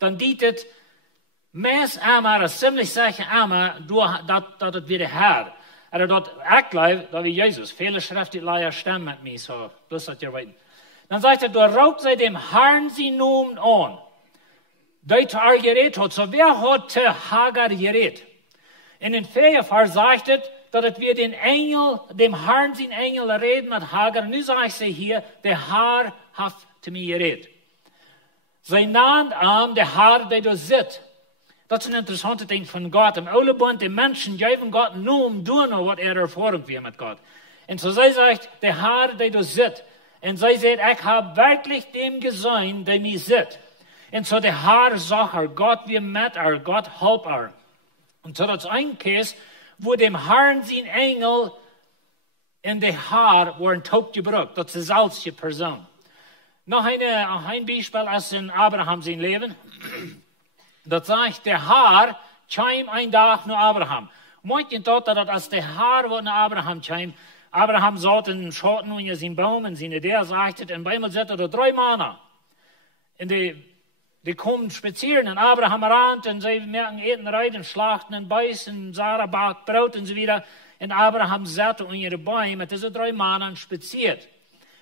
dann dient meest einmal, das ziemlich sicher einmal, dass es wieder Herr. Also, dat ich glaube, dass wie Jesus, viele Schriftleier stimmen mit mir, so, bloß dass ihr weiten. Dann sagt er, du raubt sie dem Herrn sein Namen an, der zu ihr geredet hat. So, wer hat zu Hagar geredet? In den Vers sagt es, dass wir den Engel, dem Herrn sein Engel reden mit Hagar. Und nu sage ich sie hier, der Herr hat zu mir geredet. Sie nannt an, der Herr, der du sitzt. Das ist ein interessantes Ding von Gott. Im Oude Bund, die Menschen geben Gott nur tun, was erfahren wir mit Gott. Und so sie sagt, der Herr, der du sitzt. Und sie sagt, ich habe wirklich dem gesehen, der mir sitzt. Und so der Herr sagt, Gott wir mit Gott help er. Und so das ist ein Case, wo dem Herrn sein Engel in der Haar waren tot gebracht. Das ist als die Person. Noch ein Beispiel ist in Abraham sein Leben. Das sagt, der Haar kam ein Tag nach Abraham. Manche dort, dass als der Haar wo nach Abraham kam, Abraham saß in den Schatten unter seinem Baum und seine der sagte, und bei ihm sind da 3 Männer. Und die kommen spazieren und Abraham rannt und sie merken, eten, reiten, schlachten und beißen, Sarah backt Brot und so wieder. Und Abraham satt unter ihre Bäume mit diesen 3 Männern spaziert.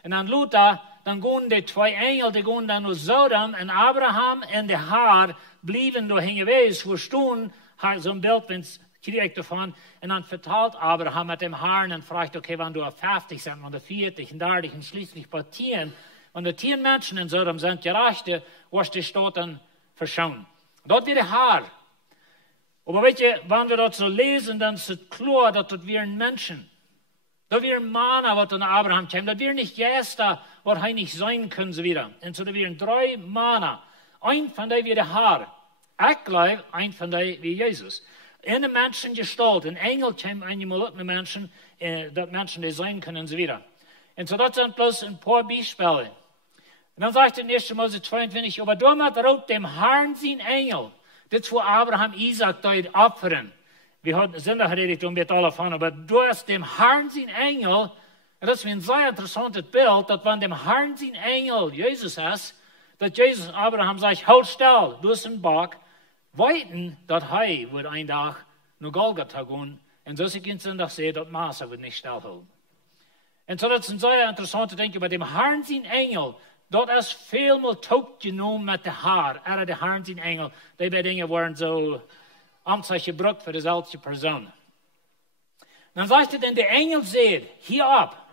Und dann Luther, dann gehen die 2 Engel, die gehen dann nach Sodom und Abraham und der Haar blieben da hängen gewesen, wo Stunden, so ein Bild, wenn es kriegt davon. Und dann verteilt Abraham mit dem Haar und fragt, okay, wenn du auf 50 sind, wenn du 40 und 30 und schließlich bei 10, und die 10 Menschen in Sodom sind gerechte, was die Stadt dann verschont. Dort wird der Haar. Aber wenn wir das so lesen, dann ist es klar, dass das wir ein Menschen. Da wir Mana, was an Abraham kam, da wir nicht Gäste, was er nicht sein können, so wieder. Und so da wir 3 Mana. Ein von denen wie der Haar. Ich glaube, ein von denen wie Jesus. In der Menschengestalt, ein Engel kam einmal auf den Menschen, dass Menschen die sein können und so wieder. Und so das sind bloß ein paar Beispiele. Und dann sagt er in 1. Mose 22, aber damals raubt dem Herrn sein Engel, das wo Abraham Isaac dort opfern. Wir sind da geredet und wir alle von, aber du hast dem Herrn sein Engel, und das ist ein sehr interessantes Bild, dass wenn dem Herrn sein Engel Jesus ist, dass Jesus Abraham sagt, halt still, du bist ein Bock, weiten, dass er wird ein Tag nach Golgatha gehen, und so ist es in der See, dass Maße wird nicht stillhalten. Und so, das ist ein sehr interessantes Denken, bei dem Herrn sein Engel, dort ist vielmal taugt genommen mit dem Haar, der Herrn sein Engel, die bei Dingen waren so amtlich gebraucht für die selbst Person. Dann sagt er, denn der Engel sagt, hier ab,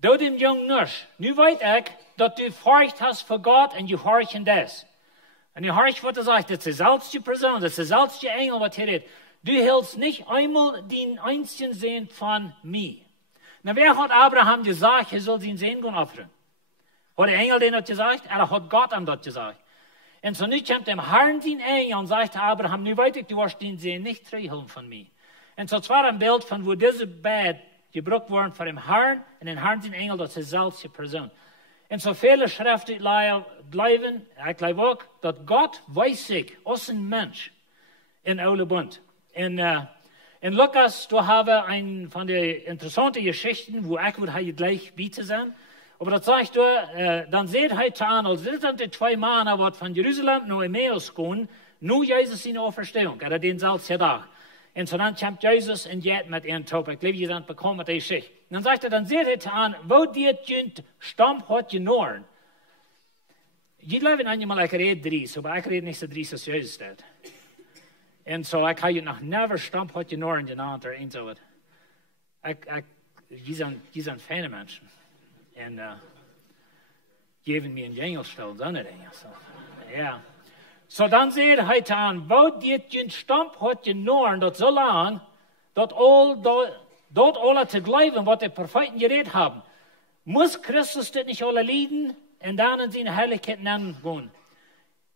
du dem Jungen nicht, nu weiß ich, dass du Furcht hast vor Gott und du horchst in das. Und du horchst, was er sagt, das ist die selbst Person, das ist der selbst Engel, was hier redet. Du hältst nicht einmal den einzigen Sehen von mir. Na, wer hat Abraham gesagt, er soll seinen Sehen gehen opfern? Hat der Engel den das gesagt? Oder hat Gott ihm das gesagt? Und so nu kommt dem Herrn sein Engel und sagt zu Abraham, nu weiß ich, du wirst den Sehen nicht trennen von mir. Und so zwar ein Bild von, wo diese Bett gebraucht worden von dem Herrn und den Herrn sein Engel, das ist selbst die Person. Und so viele Schriften bleiben, ich glaube auch, dass Gott weiß sich als ein Mensch in Oule Bund. In Lukas, da haben wir eine von den interessanten Geschichten, wo ich würde gleich bieten sein. Aber das sagt er, dann seht heute an, als das sind die 2 Männer, die von Jerusalem nach Emmaus gehen, nur Jesus in der Auferstehung, oder den selben Tag. Und so dann kommt Jesus und geht mit ihren Top. Ich glaube, ihr seid bekommen die Geschichte. Und dann sagt er, dann seht heute an, wo dir die Stamm hat genoren. Ich glaube einmal, ich rede dries, aber ich rede nicht so dries, als Jesus steht. Und so, ich habe noch never Stamm hat genoren genannt, oder ein so was. Die sind feine Menschen. Und geben mir einen Engel stellen, so eine Dinge. So, ja. So dann seht heute an, wo dir den Stamm hat genoren, dat so lang, dort alle zu glauben, was die Propheten geredet haben. Muss Christus das nicht alle leiden und dann in seine Herrlichkeit nennen gehen?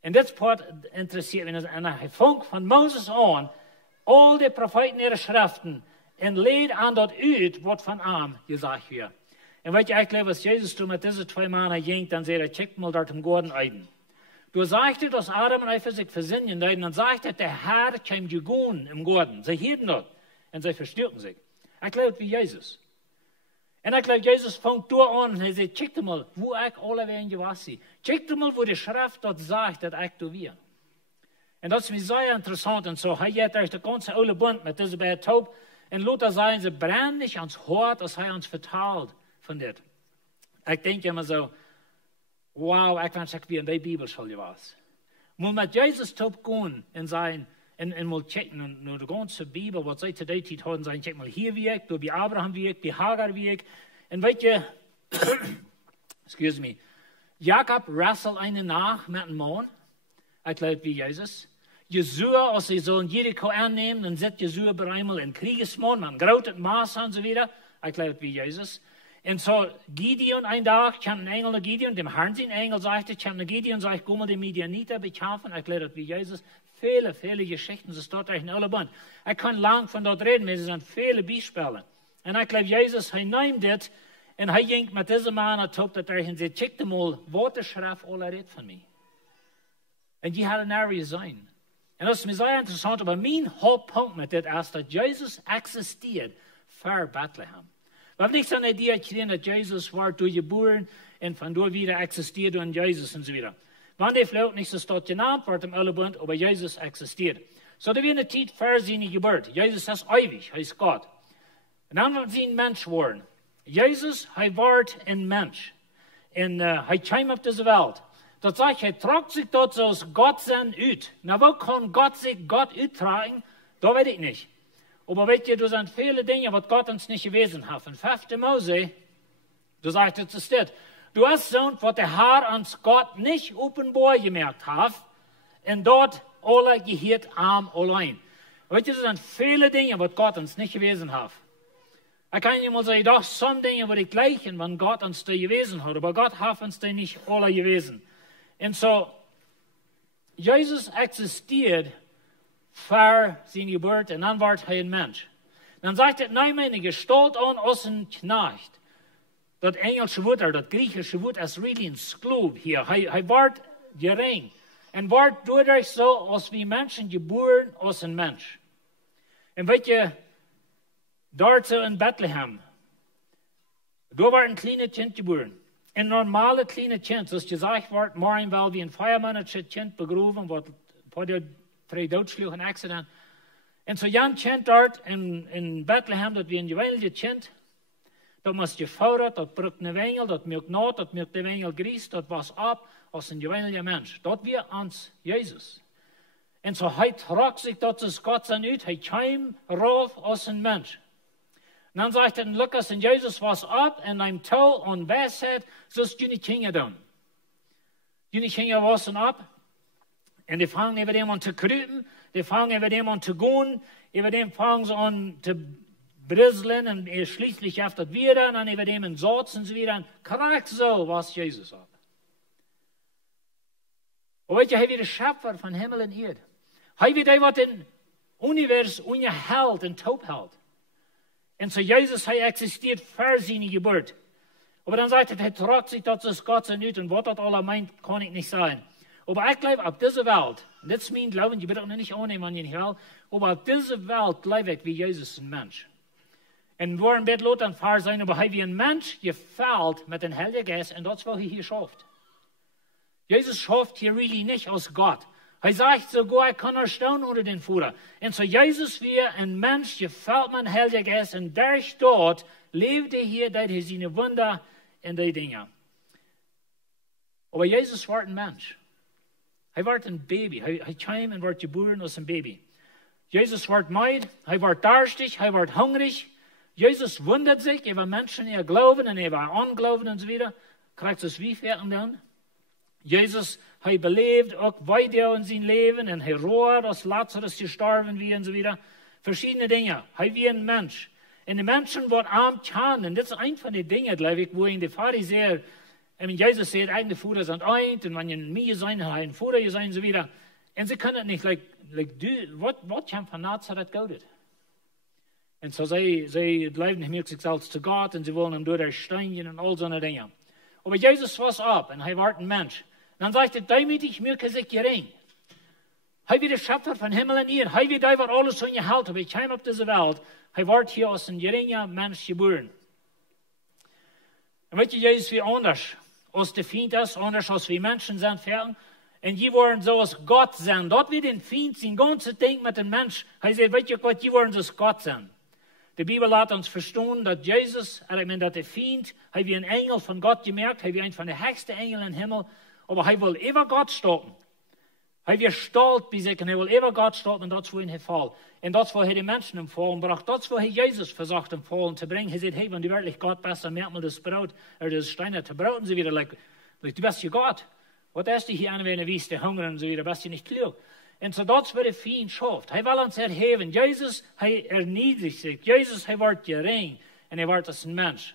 Und das Part interessiert mich, an der Funk von Moses an, all die Propheten ihre Schriften, und lädt an dort ut, was von ihm gesagt wird. Und weet je, ich glaube, was Jesus tut mit diesen 2 Männern ging, dann sagt er, check mal dort im Garten ein. Du sagst, dass Adam und Eva sich versinnen, und dann sagt er, der Herr kam gegangen im Garten. Sie hielten dort und sie verstörten sich. Ich glaube, wie Jesus. Und ich glaube, Jesus fängt da an und er sagt, check mal, wo ich alle werden gewaschen. Check mal, wo die Schrift dort sagt, dass ich da wir. Und das ist mir sehr interessant. Und so, er geht durch den ganzen Oule Bund mit dieser beiden Taub. Und Luther sagen, sie brennen nicht ans Hort, als er uns verteilt von dit. Ich denke immer so, wow, ich wünsche, ich wie in der Bibel schon was. Mal mit Jesus taub gehen und sein, und mal checken, und nur die ganze Bibel, was sie zu der Zeit haben, sagen, check mal hier wie ich, du wie Abraham wie ich, wie Hagar wie ich. Und weißt du, excuse me, Jakob wrestelt einen nach mit einem Mann, ich glaube wie Jesus. Jesua, als sie sollen Jericho annehmen, dann sitzt Jesua bereits in Kriegsmann, man grautet Maß und so wieder, ich glaube wie Jesus. Und so Gideon ein Tag, kam ein Engel nach Gideon, dem Herrn sein Engel sagte, kam nach Gideon, sagt, guck mal, die Midianiter bekämpfen, ich glaube wie Jesus. Viele Geschichten, das dort in alle Band. Ich kann lang von dort reden, aber es sind viele Beispiele. Und ich glaube, Jesus, er nimmt das, und er ging mit diesem Mann und taugt das und sagt, check mal, was die Schrift alle redet von mir. Und die hat eine sein. Und das ist mir sehr interessant, aber mein Hauptpunkt mit dem ist, dass Jesus existiert für Bethlehem. Wir haben nicht so eine Idee gesehen, dass Jesus war durchgeboren und von dort wieder existiert und Jesus und so weiter. Wenn die vielleicht nicht so dort genannt wird im Allebund, aber Jesus existiert. So, da wird eine Zeit für seine Geburt. Jesus ist ewig, er ist Gott. Und dann wird sie ein Mensch worden. Jesus, er wird ein Mensch. Und er kam auf diese Welt. Das sagt, er tragt sich dort so als Gott sein ut. Na, wo kann Gott sich Gott uttragen? Da weiß ich nicht. Aber weißt du, da sind viele Dinge, was Gott uns nicht gewesen hat. In 5. Mose, du sagst, es ist das. Du hast so, was der Herr uns Gott nicht offenbar gemerkt hat, und dort alle gehört arm allein. Weißt du, das sind viele Dinge, was Gott uns nicht gewesen hat. Ich kann Ihnen mal sagen, doch, some Dinge würde ich gleichen, wenn Gott uns da gewesen hat, aber Gott hat uns da nicht alle gewesen. Und so, Jesus existiert für seine Geburt und dann wird er ein Mensch. Dann sagt er, nein, meine Gestalt an aus dem Knecht. Das englische Wort, das griechische Wort, ist really ein Sklub hier. Er wird gering. Und wird dadurch so, als wie Menschen geboren aus einem Mensch. Und weet je, dort so in Bethlehem, da war ein kleines Kind geboren. Ein normales kleines Kind, das gesagt wird, morgen weil wie ein feiermannisches Kind begraben, was vor der 3 Todschläge in Accident. Und so ein Kind dort in Bethlehem, das wie ein gewöhnliches Kind, das muss gefordert, das braucht eine Wengel, das milkt not, das milkt die Wengel grießt, das was ab, als ein gewöhnlicher Mensch. Das wir ans Jesus. Und so tragt sich das Gott sein ut, kam rauf aus ein Mensch. Und dann sagt er in Lukas, und Jesus was ab, und einem Tal und Weisheit, so ist die Kinder dann. Die Kinder wasen ab, und die fangen über dem an zu krüpen, die fangen über dem an zu gehen, über dem fangen sie an zu brisseln, und schließlich auf das wieder, und dann über dem in Salz und so wieder, und kriegt so, was Jesus ab. Und weet je, hij is de schepper van hemel en aarde. Hij weet hij wat in Universum unterhält und taub hält. Und so Jesus, hij existiert für seine Geburt. Aber dann sagt er tragt sich, das ist Gott sein Nüt, und was das alle meint, kann ich nicht sein. Aber ich glaube, auf dieser Welt, und das ist mein Glauben, die bitte auch nicht annehmen, wenn ihr nicht will, aber auf dieser Welt glaube ich, wie Jesus ein Mensch. Und wir ein bisschen dann fair sein, aber hij wie ein Mensch gefällt mit dem Heiligen Geist, und das, was er hier schafft. Jesus schafft hier really nicht aus Gott. Er sagt sogar, er kann erstaunen unter den Futter. Und so Jesus wie ein Mensch, gefällt man Heiliger Geist, und durch dort lebt er hier, dass er seine Wunder in die Dinge. Aber Jesus war ein Mensch. Er war ein Baby. Er kam und war geboren als ein Baby. Jesus war meid, er war durstig, er war hungrig. Jesus wundert sich über Menschen, die glauben und über Unglauben und so weiter. Kriegt es wie fern dann? Jesus, hij beleeft ook weiter in zijn leven en hij roert als Lazarus gestorben wie und so wieder. Verschiedene Dinge. Hij wie ein Mensch. Und die Menschen worden arm kann. Und das ist ein von den Dingen, glaube ich, wo in die Pharisäer, Jesus sagt, eigene Futter sind ein, und wenn ihr mir sein, ein Futter sein, so wieder. Und sie können nicht, was kann von Nazareth gaudet? Und so sie bleiben nicht mehr sich selbst zu Gott, und sie wollen ihm durch den Stein und all so eine Dinge. Aber Jesus was ab, und er war ein Mensch. Dann sagt er, demütig mirke sich gering. Hij wie der Schöpfer von Himmel und Erde. Hij wie der, was alles so gehalten. Aber ich kam auf diese Welt. Hij wordt hier als ein geringer Mensch geboren. Und weet je, Jesus wie anders als der Feind ist, anders als wir Menschen sind, fern. Und die wollen so als Gott sein. Dort wie den Feind sein ganzes Ding mit dem Mensch. Er sagt, weet je Gott, die wollen so als Gott sein. Die Bibel lässt uns verstehen, dass Jesus, dass der Feind, er wie ein Engel von Gott gemerkt, er wie ein von den höchsten Engeln im Himmel, aber er will immer Gott stoppen. Er wird stolz bei sich und er will immer Gott stoppen, und das wo ihn fall. Und das wo er die Menschen im Fallen bracht, das wo er Jesus versucht im Fallen zu bringen. Er sagt, hey, wenn du wirklich Gott bist, dann merkt man das Brot, das Steine zu brauten, sie wieder, du bist ja Gott. Was ist die hier an, wenn du wiest, der Hunger und so wieder, bist du nicht klug. Und so das wird der Feind schafft. Er will uns erheben. Jesus, er erniedrigt sich. Jesus, er wird gering, und er wird als ein Mensch.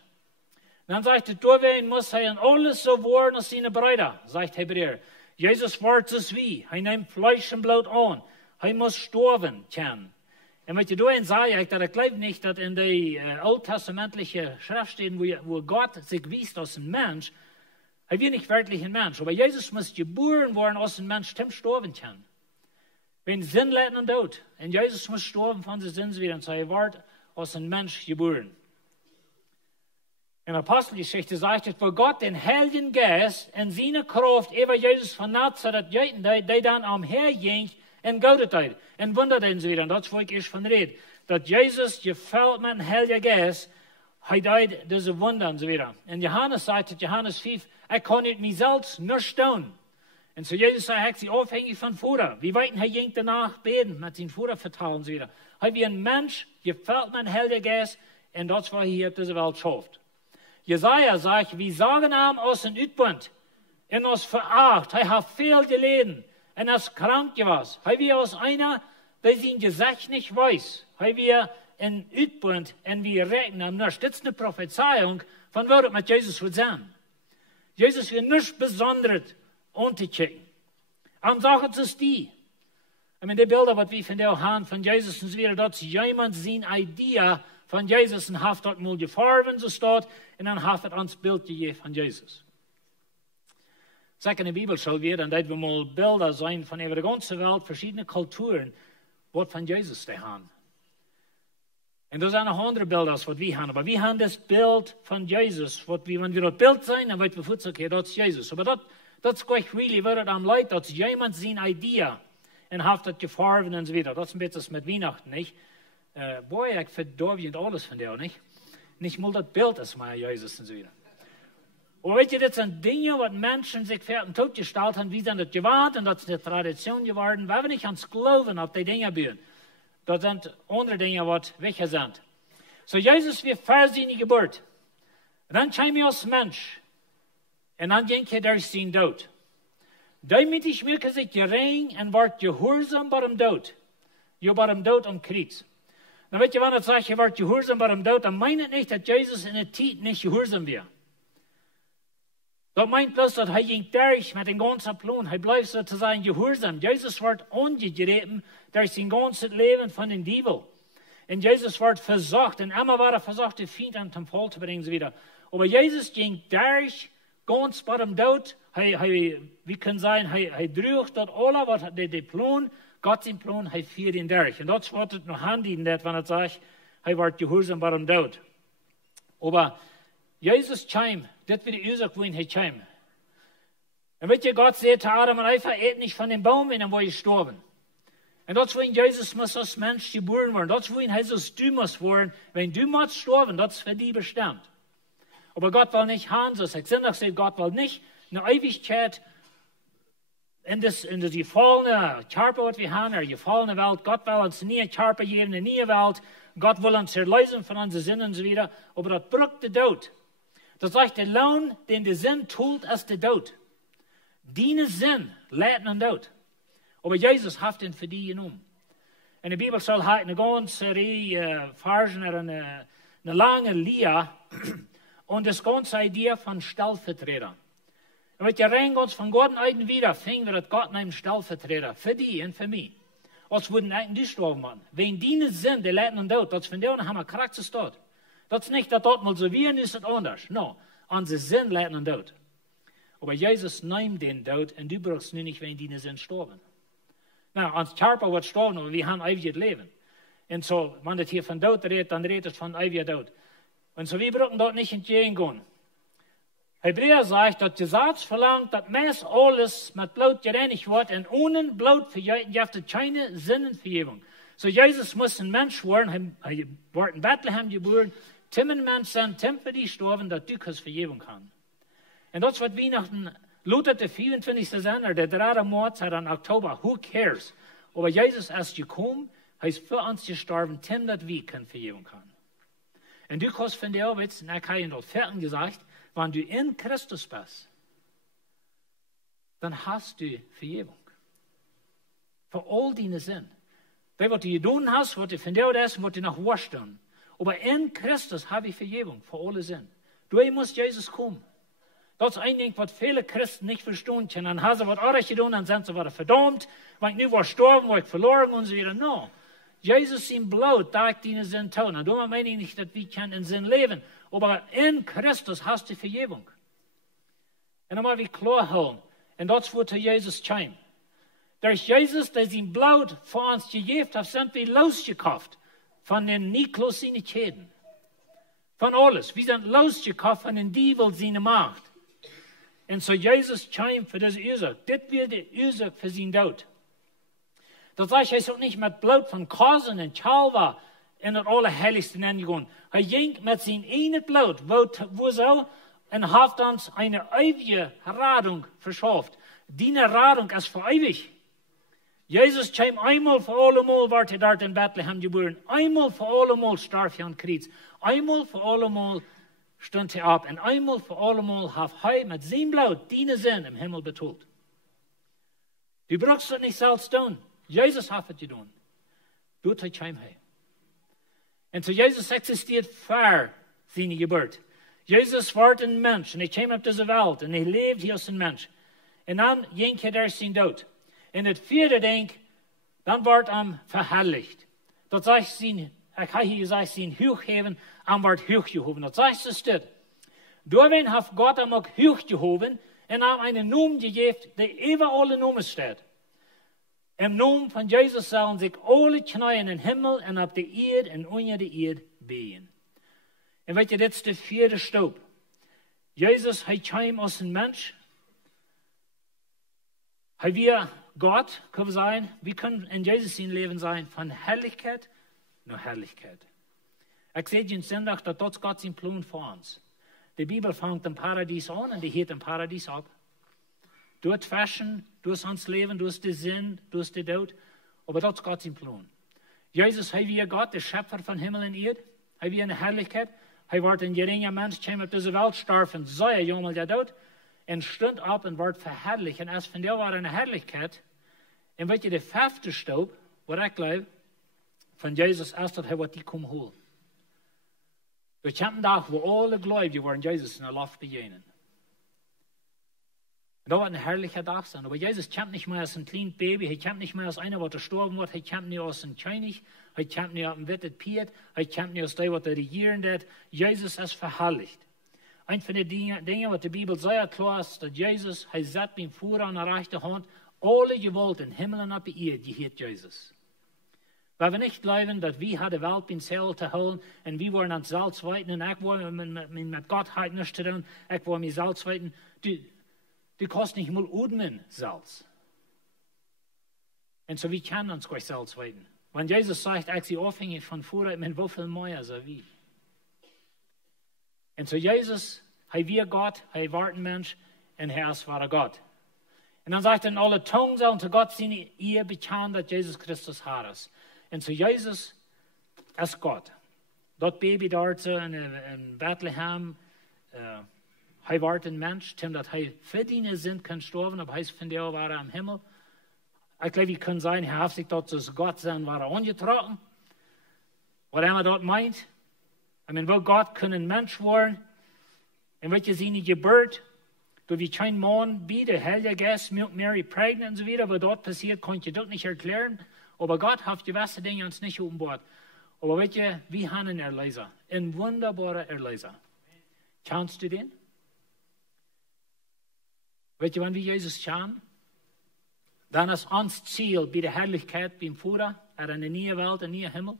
Dann sagt er, deswegen muss er in alles so werden als seine Brüder, sagt Hebräer. Jesus wird es wie. Er nimmt Fleisch und Blut an. Er muss sterben können. Und mit dem sage ich, dass ich glaube nicht, dass in der alttestamentlichen Schrift steht, wo Gott sich wies als ein Mensch, er wird nicht wirklich ein Mensch. Aber Jesus muss geboren werden als ein Mensch, dem sterben können. Wenn Sinn leiden und Tod. Und Jesus muss sterben von den Sinnen wieder. Und so er wird als ein Mensch geboren. In der Apostelgeschichte sagt es, wo Gott den Heiligen Geist in seine Kraft über Jesus von Nazareth gegeben hat, der dann umherging und gaudet hat. Und wundert ihn wieder. Und das, wo ich erst von rede. Dass Jesus gefällt mit dem Heiligen Geist, er hat diese Wunder und so wieder. Und Johannes sagt, Johannes 5, er kann nicht mich selbst nur staunen. Und so Jesus sagt, er ist aufhängig von Futter. Wie weit er ging danach beten, mit seinem Futter vertrauen und so wieder. Er wie ein Mensch, gefällt mit dem Heiligen Geist, und das, was er hier auf dieser Welt schafft. Jesaja sagt, wie sagen am aus dem Utbund, in uns veracht, er hat viel geleden, und er ist krank gewesen. Er wie aus einer, der sein Gesicht nicht weiß. Er wie in uitpunt en we rekenen hem niks. Dit is een prophezeiung van wat het met Jezus wordt zijn. Jezus wil niks bijzonders om te checken. En zag het is die. En met de beelden wat we vandaag van Jezus en zo weer, dat is iemand zijn idee van Jezus en heeft dat mal gevormen, zo staat, en dan heeft het ons beeld gegeven van Jezus. Zeg in de Bibel zo weer, dan dat we mal beelden zijn van over de ganze wereld, verschillende culturen, wat van Jezus te gaan. En er zijn nog andere beelden wat we hebben, maar we hebben das beeld van Jezus, wat we, wanneer we dat beeld zijn, dan weten we voet, oké, dat is Jezus. Maar dat is echt really wat het aan leidt, dat is iemand zijn idee. En heeft dat gevormen en zo weer. Dat is een beetje als met Weihnachten, niet? Ik verdorf alles van jou, niet? Niet mal dat beeld is maar Jezus en zo weer. Maar weet je, dit zijn dingen wat mensen zich verder totgesteld hebben. Wie zijn dat gewaard en dat is de traditie geworden. We hebben niet aan het geloven op die dingen buren. Dat zijn andere dingen wat weggezend. Zo Jezus weer vers in die geboorte. En dan kwam je als mens. En dan denk je, daar is zijn dood. Daarmee is merken zich je rein en wordt gehoorzaam bij hem dood. Je bij hem dood om kruis. Dan weet je wat het zegt, je wordt gehoorzaam bij hem dood. Dan meint het niet dat Jezus in de tijd niet gehoorzaam weer. Dat meint bloß dat hij ging durch met een ganzen plan. Hij blijft sozusagen gehoorzaam. Jezus wordt ongegrepen durch zijn ganzes leven van de duivel. En Jezus wordt verzocht. En immer war verzocht, de vriend aan ten val te brengen. Wieder. Aber Jezus ging durch, ganz bei dem dood. We kunnen zeggen, hij droeg dat alle wat de plan, Gott zijn plan, hij viert in durch. En dat is wat het nog handig is, wanneer het zegt, hij wordt gehoorzaam bij hem dood. Aber Jezus kwam, dit wird die Ursache, wohin hij kwam. En weet je, Gott zei zu Adam en Eva, eet niet van den Baum, en dan word je sterven. En dat is wohin Jezus moest als mens geboren worden. Dat is wohin hij zoals du moest worden. Wenn du moest sterven, dat is voor die bestemd. Aber Gott will nicht haben, so ich sinnig sagt, Gott will nicht eine Ewigkeit in das gefallene Körper, was wir haben, die gefallene Welt. Gott will uns nie ein Körper geben, eine neue Welt. Gott will uns erlösen von unseren Sinnen und so wieder. Aber das braucht der Tod. Das sagt, der Lohn, den der Sinn tut, ist der Tod. Deine Sinn leidt an Tod. Aber Jesus hat ihn für die genommen. In der Bibel soll halt eine ganze Reihe Versen, eine lange Linie, und das ganze Idee von Stellvertreter. Und wenn ihr reingeht von Gott einen wieder, finden wir, dass Gott einen Stellvertreter für die und für mich. Als würden eigentlich die sterben machen. Wenn die nicht sind, die leiden und dort, das von denen haben wir Charakter dort. Das ist nicht, dass dort mal so wie ist es anders. No, unsere Sinn leiden und dort. Aber Jesus nimmt den Tod und du brauchst nur nicht, wenn die nicht sind, sterben. Na, uns Körper wird sterben, aber wir haben ewiges Leben. Und so, wenn das hier von Tod redet, dann redet es von ewiger Tod. Und so, wir brauchen dort nicht entgegengehen. Hebräer sagt, dass Gesetz verlangt, dass meist alles mit Blut gereinigt wird und ohne Blut gibt es keine Sinnenvergebung. So, Jesus muss ein Mensch werden, er wird in Bethlehem geboren, Tim ein Mensch sein, Tim für dich sterben, dass du keine Vergebung kannst. Und das wird Weihnachten, Luther, der 24. Sender, der 3. März, im Oktober, who cares? Aber Jesus ist gekommen, er ist für uns gestorben, Tim, dass wir keine Vergebung haben. Und du kannst von der Arbeit, und ich habe ihn dort fertig gesagt, wenn du in Christus bist, dann hast du Vergebung. Für all deine Sinn. Weil was du getan hast, was du von der Arbeit ist, was du noch waschen. Aber in Christus habe ich Vergebung für alle Sinn. Du musst Jesus kommen. Das ist ein Ding, was viele Christen nicht verstehen können. Dann haben sie was anderes getan, dann sind sie wieder verdammt, weil ich nicht war gestorben, war ich verloren und so wieder. No. Jesus im Blut, da ich deine Sinn tun. Und darum meine ich nicht, dass wir in Sinn leben. Aber in Christus hast du Vergebung. Und dann mal wie klar halten. Und das wurde Jesus kam. Durch Jesus, der sein Blut für uns gegeben hat, sind wir losgekauft von den Niklosinigkeiten. Von alles. Wir sind losgekauft von den Teufel, seine Macht. Und so Jesus kam für diese Ursache. Das wird die Ursache für sein Tod. Das heißt, er ist auch nicht mit Blut von Kasen und Calva in das Allerheiligste hineingegangen. Er ging mit seinem eigenen Blut, wo so, und hat uns eine ewige Radung verschafft. Diese Radung ist für ewig. Jesus kam einmal für alle Mal, war er dort in Bethlehem geboren. Einmal für alle Mal starb er an Kreuz. Einmal für alle Mal stand er ab. Und einmal für alle Mal hat er mit seinem Blut deine Sinn im Himmel betont. Du brauchst das nicht selbst tun. Jesus hat es getan. Du hast es heim. En so Jesus existiert vor seine Geburt. Jesus wordt een mens en hij kwam op deze wereld en hij leefde als een mens. En dan ging hij daar zijn dood. En het vierde denk, dan wordt hem verherrlicht. Dat zegt zijn, ik heb hier gezegd, zijn hooggeven en wordt hooggehoven. Dat zegt ze stil. Doorheen heeft God hem ook hooggehoven en hem een naam gegeven die over alle namen staat. Im naam van Jezus zullen zich alle knieën in hemel en op de eerd en onder de eerd been. En weet je, dit is de vierde stap. Jezus, hij kwam als een mens. Hij weer God, kunnen we zijn. We kunnen in Jezus zijn leven zijn van herrlijkheid naar herrlijkheid. Ik zei je zondag dat dat God zijn plan voor ons. De Bibel vangt een paradies aan en die heet een paradies op. Door het fashion, door ons leven, door de zin, door de dood. Maar dat is God zijn plan. Jezus, hij weer God, de schepper van hemel en eerd. Hij weer in de herrlijkheid. Hij wordt een geringe mens, kwam op deze wereld, starven, zei jongen ja dood. En stond op en wordt verherrlijkt. En als van jou waren een herrlijkheid. En weet je, de vijfde stap, wat ik geloof, van Jezus is dat hij wat die komt holen. Er komt een dag waar alle gelovigen worden Jezus in de lof begenen. En dat wordt een herrlijke dag zijn. Aber Jezus komt niet meer als een klein baby. Hij komt niet meer als einer, wat gestorben wordt. Hij komt niet als een König. Hij komt niet op een witte Piet. Hij komt niet als der, wat regieren deed. Jezus is verherrlicht. Een van de dingen wat de Bibel zegt, klar is, dat Jezus, hij zat beim Voer aan de rechterhand. Alle gewalt in Himmel en op de eerd, die heet Jezus. Weil wir nicht glauben, dass wir hadden Welt bin Zell te holen en wie worden aan het zelfswijten en ik word met Godheid nichts te doen, ik word met zelfswijten. Du kost nicht mal udmen zelfs. En so wie kann uns gleich zelfswijten? Wenn Jesus sagt, ich sie afhängig von vooruit, men woveel meer so wie. En so Jesus, hij weer God, hij wordt een mens en hij is ware God. En dan zegt er, alle tongen zullen te God zijn eer bekennen, dat Jesus Christus Herr is. En so Jezus is God. Dat baby daar in Bethlehem, hij wordt een mens, omdat hij verdienen zin kan sterven, maar hij is van jou waar am Himmel. Ik geloof, je kan zijn, hij heeft zich dat als God zijn waar aangetrokken. Wat immer dat meint. I mean, wil God kunnen mens worden. En weet je, zijn gebeurt, door wie geen man bij de Heilige Geist, Mary pregnant en so weiter, wat dort passiert, kon je dat niet erklären. Aber Gott hat gewisse Dinge uns nicht offenbart. Aber weet je, wir haben einen Erleesa. Ein wunderbarer Erleesa. Kennst du den? Weet je, wenn wir Jesus kennen, dann ist uns Ziel bei der Herrlichkeit beim Vater, eine neue Welt, ein neuer Himmel.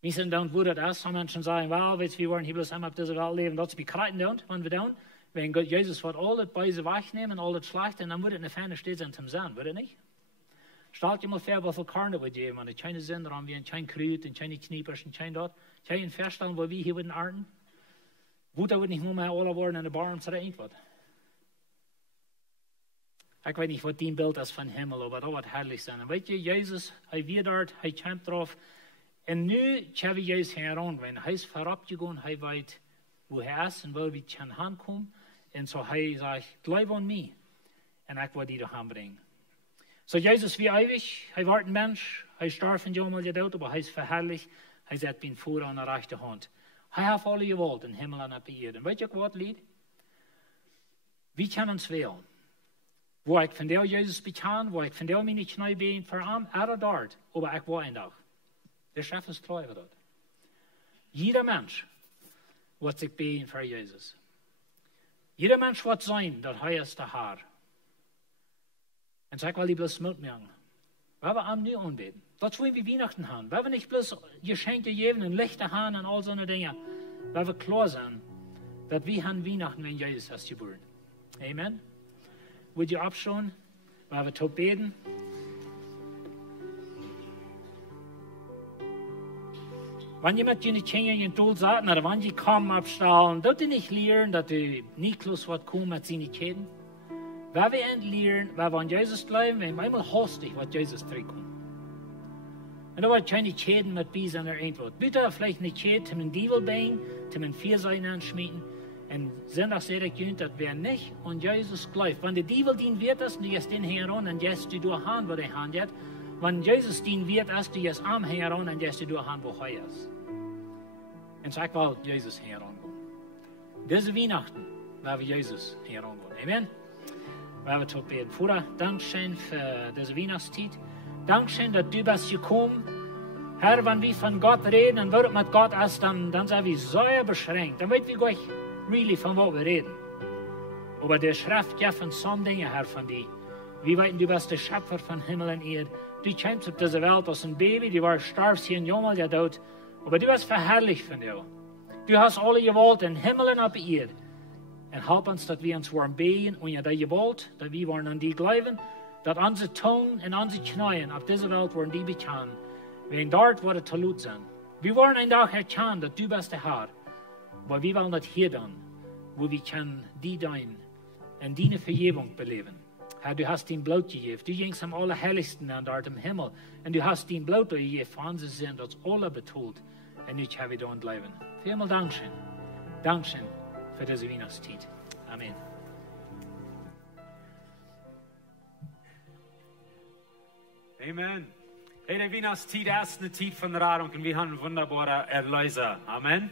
Wir sind dann, wo das ist, haben Menschen sagen, well, wir wollen hier bloß einmal auf dieser Welt leben. Das begreifen wir, wenn wir tun. Wenn Gott, Jesus wird alles bei sich wegnehmen, alles schlecht, und dann wird es eine feine Stelle sein, wird es nicht? Stell dir mal vor, wie viel Karne wir geben, wenn es keine Sinn haben, wir kein Krüt, und keine Kniepers, und kein dort. Kann ich Ihnen vorstellen, wo wir hier würden arten? Wo da wird nicht mehr alle worden in der Bar und so wird. Ich weiß nicht, was dein Bild ist von Himmel, aber das wird herrlich sein. Und weißt du, Jesus, er wird dort, er kämpft drauf. Und nun schauen wir Jesus heran, wenn er ist vorabgegangen, er weiß, wo er ist und wo wir hinkommen. Und so er sagt, bleib an mich, und ich will dich daheim bringen. So Jesus wie ewig, er war ein Mensch, er starb von Jamal gedacht, aber er ist verherrlicht, er sitzt beim Vater an der rechten Hand. Er hat alle gewollt, in Himmel und auf der Erde. Und weißt du, was Lied? Wir können uns wählen. Wo ich von der Jesus bekannt, wo ich von der meine Knie bin, für ihn, dort, aber ich war ein Tag. Der Chef ist treu dort. Jeder Mensch wird sich beten für Jesus. Jeder Mensch wird sein, dass er ist der Herr. Und sag mal, ich bloß mitmachen. Weil wir am nie anbeten. Das wollen wir Weihnachten haben. Weil wir nicht bloß Geschenke geben und Lichter haben und all so eine Dinge. Weil wir klar sind, dass wir haben Weihnachten, wenn Jesus ist geboren. Amen. Wollt ihr abschauen? Weil wir tot beten. Wenn jemand die Kinder in den Tod sagt, oder wenn die kommen abstellen, dass die nicht lernen, dass die nicht bloß was kommen mit seinen Kindern. Weil wir lernen, weil wir an Jesus bleiben, wenn wir einmal hastig, was Jesus zurückkommt. Und da wird keine Schäden mit bei seiner Antwort. Bitte vielleicht nicht Schäden, zum Diebel bringen, zum Vierseiten anschmieden. Und Sonntag sehe ich, dass wer nicht an Jesus glaubt, wenn der Diebel den wird, und die ist den heran, und jetzt die durch Hand, wo der Hand hat, wenn Jesus dien wird, als du jetzt am heran und dass du durch wo er ist. Und sag mal, Jesus herangehen. Diese Weihnachten werden wir Jesus herangehen. Amen. Werden wir tot beten. Vater, Dankeschön für diese Weihnachtszeit. Dankeschön, dass du bist gekommen. Herr, wenn wir von Gott reden und wird mit Gott ist, dann sind wir sehr beschränkt. Dann weten wir gar nicht really von was wir reden. Aber der Schrift gibt uns so Dinge, Herr, von dir. Wir weten, du bist der Schöpfer von Himmel und Erde. Du kommst auf diese Welt als ein Baby, du warst starfst hier in Jommel, ja dort. Aber du bist verherrlicht von dir. Du hast alle gewollt in Himmel und auf Erde. Und help uns, dass wir uns warm beten und ja, dass ihr wollt, dass wir wollen an die glauben, dass unsere Tungen und unsere Knien auf dieser Welt wollen die bekennen. Wir dort wollen zu laut sein. Wir wollen einen Tag erkennen, dass du bist der Herr. Aber wir wollen das hier dann, wo wir können die dein und deine Vergebung beleben. Herr, du hast den Blut gegeben. Du gingst am Allerheiligsten an dort im Himmel. Und du hast den Blut gegeben für unsere Sinn, das alle betont. Und nicht haben wir da bleiben. Vielmal Dankeschön. Dankeschön für diese Weihnachtszeit. Amen. Amen. Hey, der Weihnachtszeit ist eine Zeit von Radunk und wir haben einen wunderbaren Erleesa. Amen.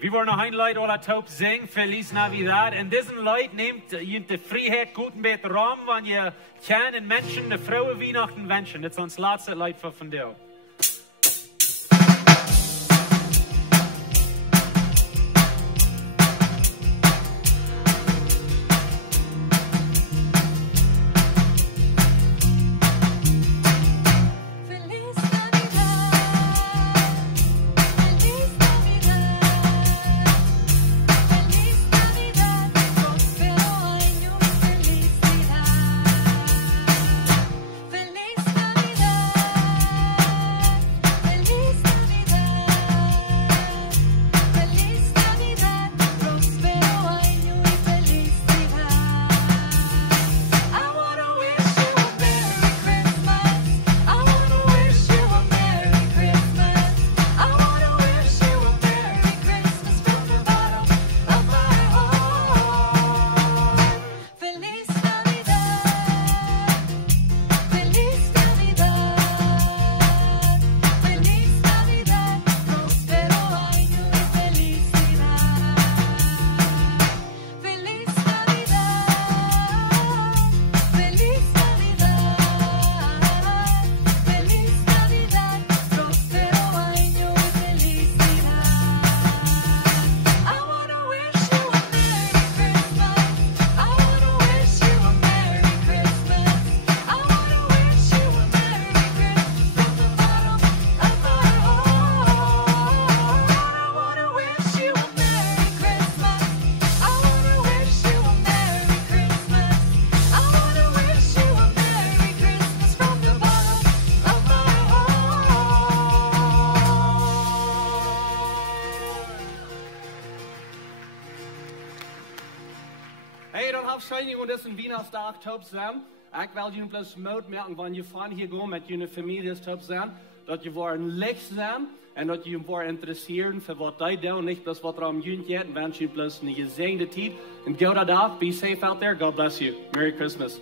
Wir wollen noch ein Leid aller Taub singen, Feliz Navidad. Und diesen Leid nehmt ihr die Freiheit, guten Beten Raum, wenn ihr keinen Menschen eine frohe Weihnachten wünschen. Das ist uns letzte Leid von dir. Waarschijnlijk want dit is een Weihnachtsdag top zijn. Ik wil jullie plus moed merken wanneer je van hier gaat met jullie familie top zijn. Dat je voor een licht zijn. En dat je je voor interesseren voor wat zij doen. Niet plus wat er om jullie gaat. En wens je plus een gezegende tijd. En go dat af. Be safe out there. God bless you. Merry Christmas.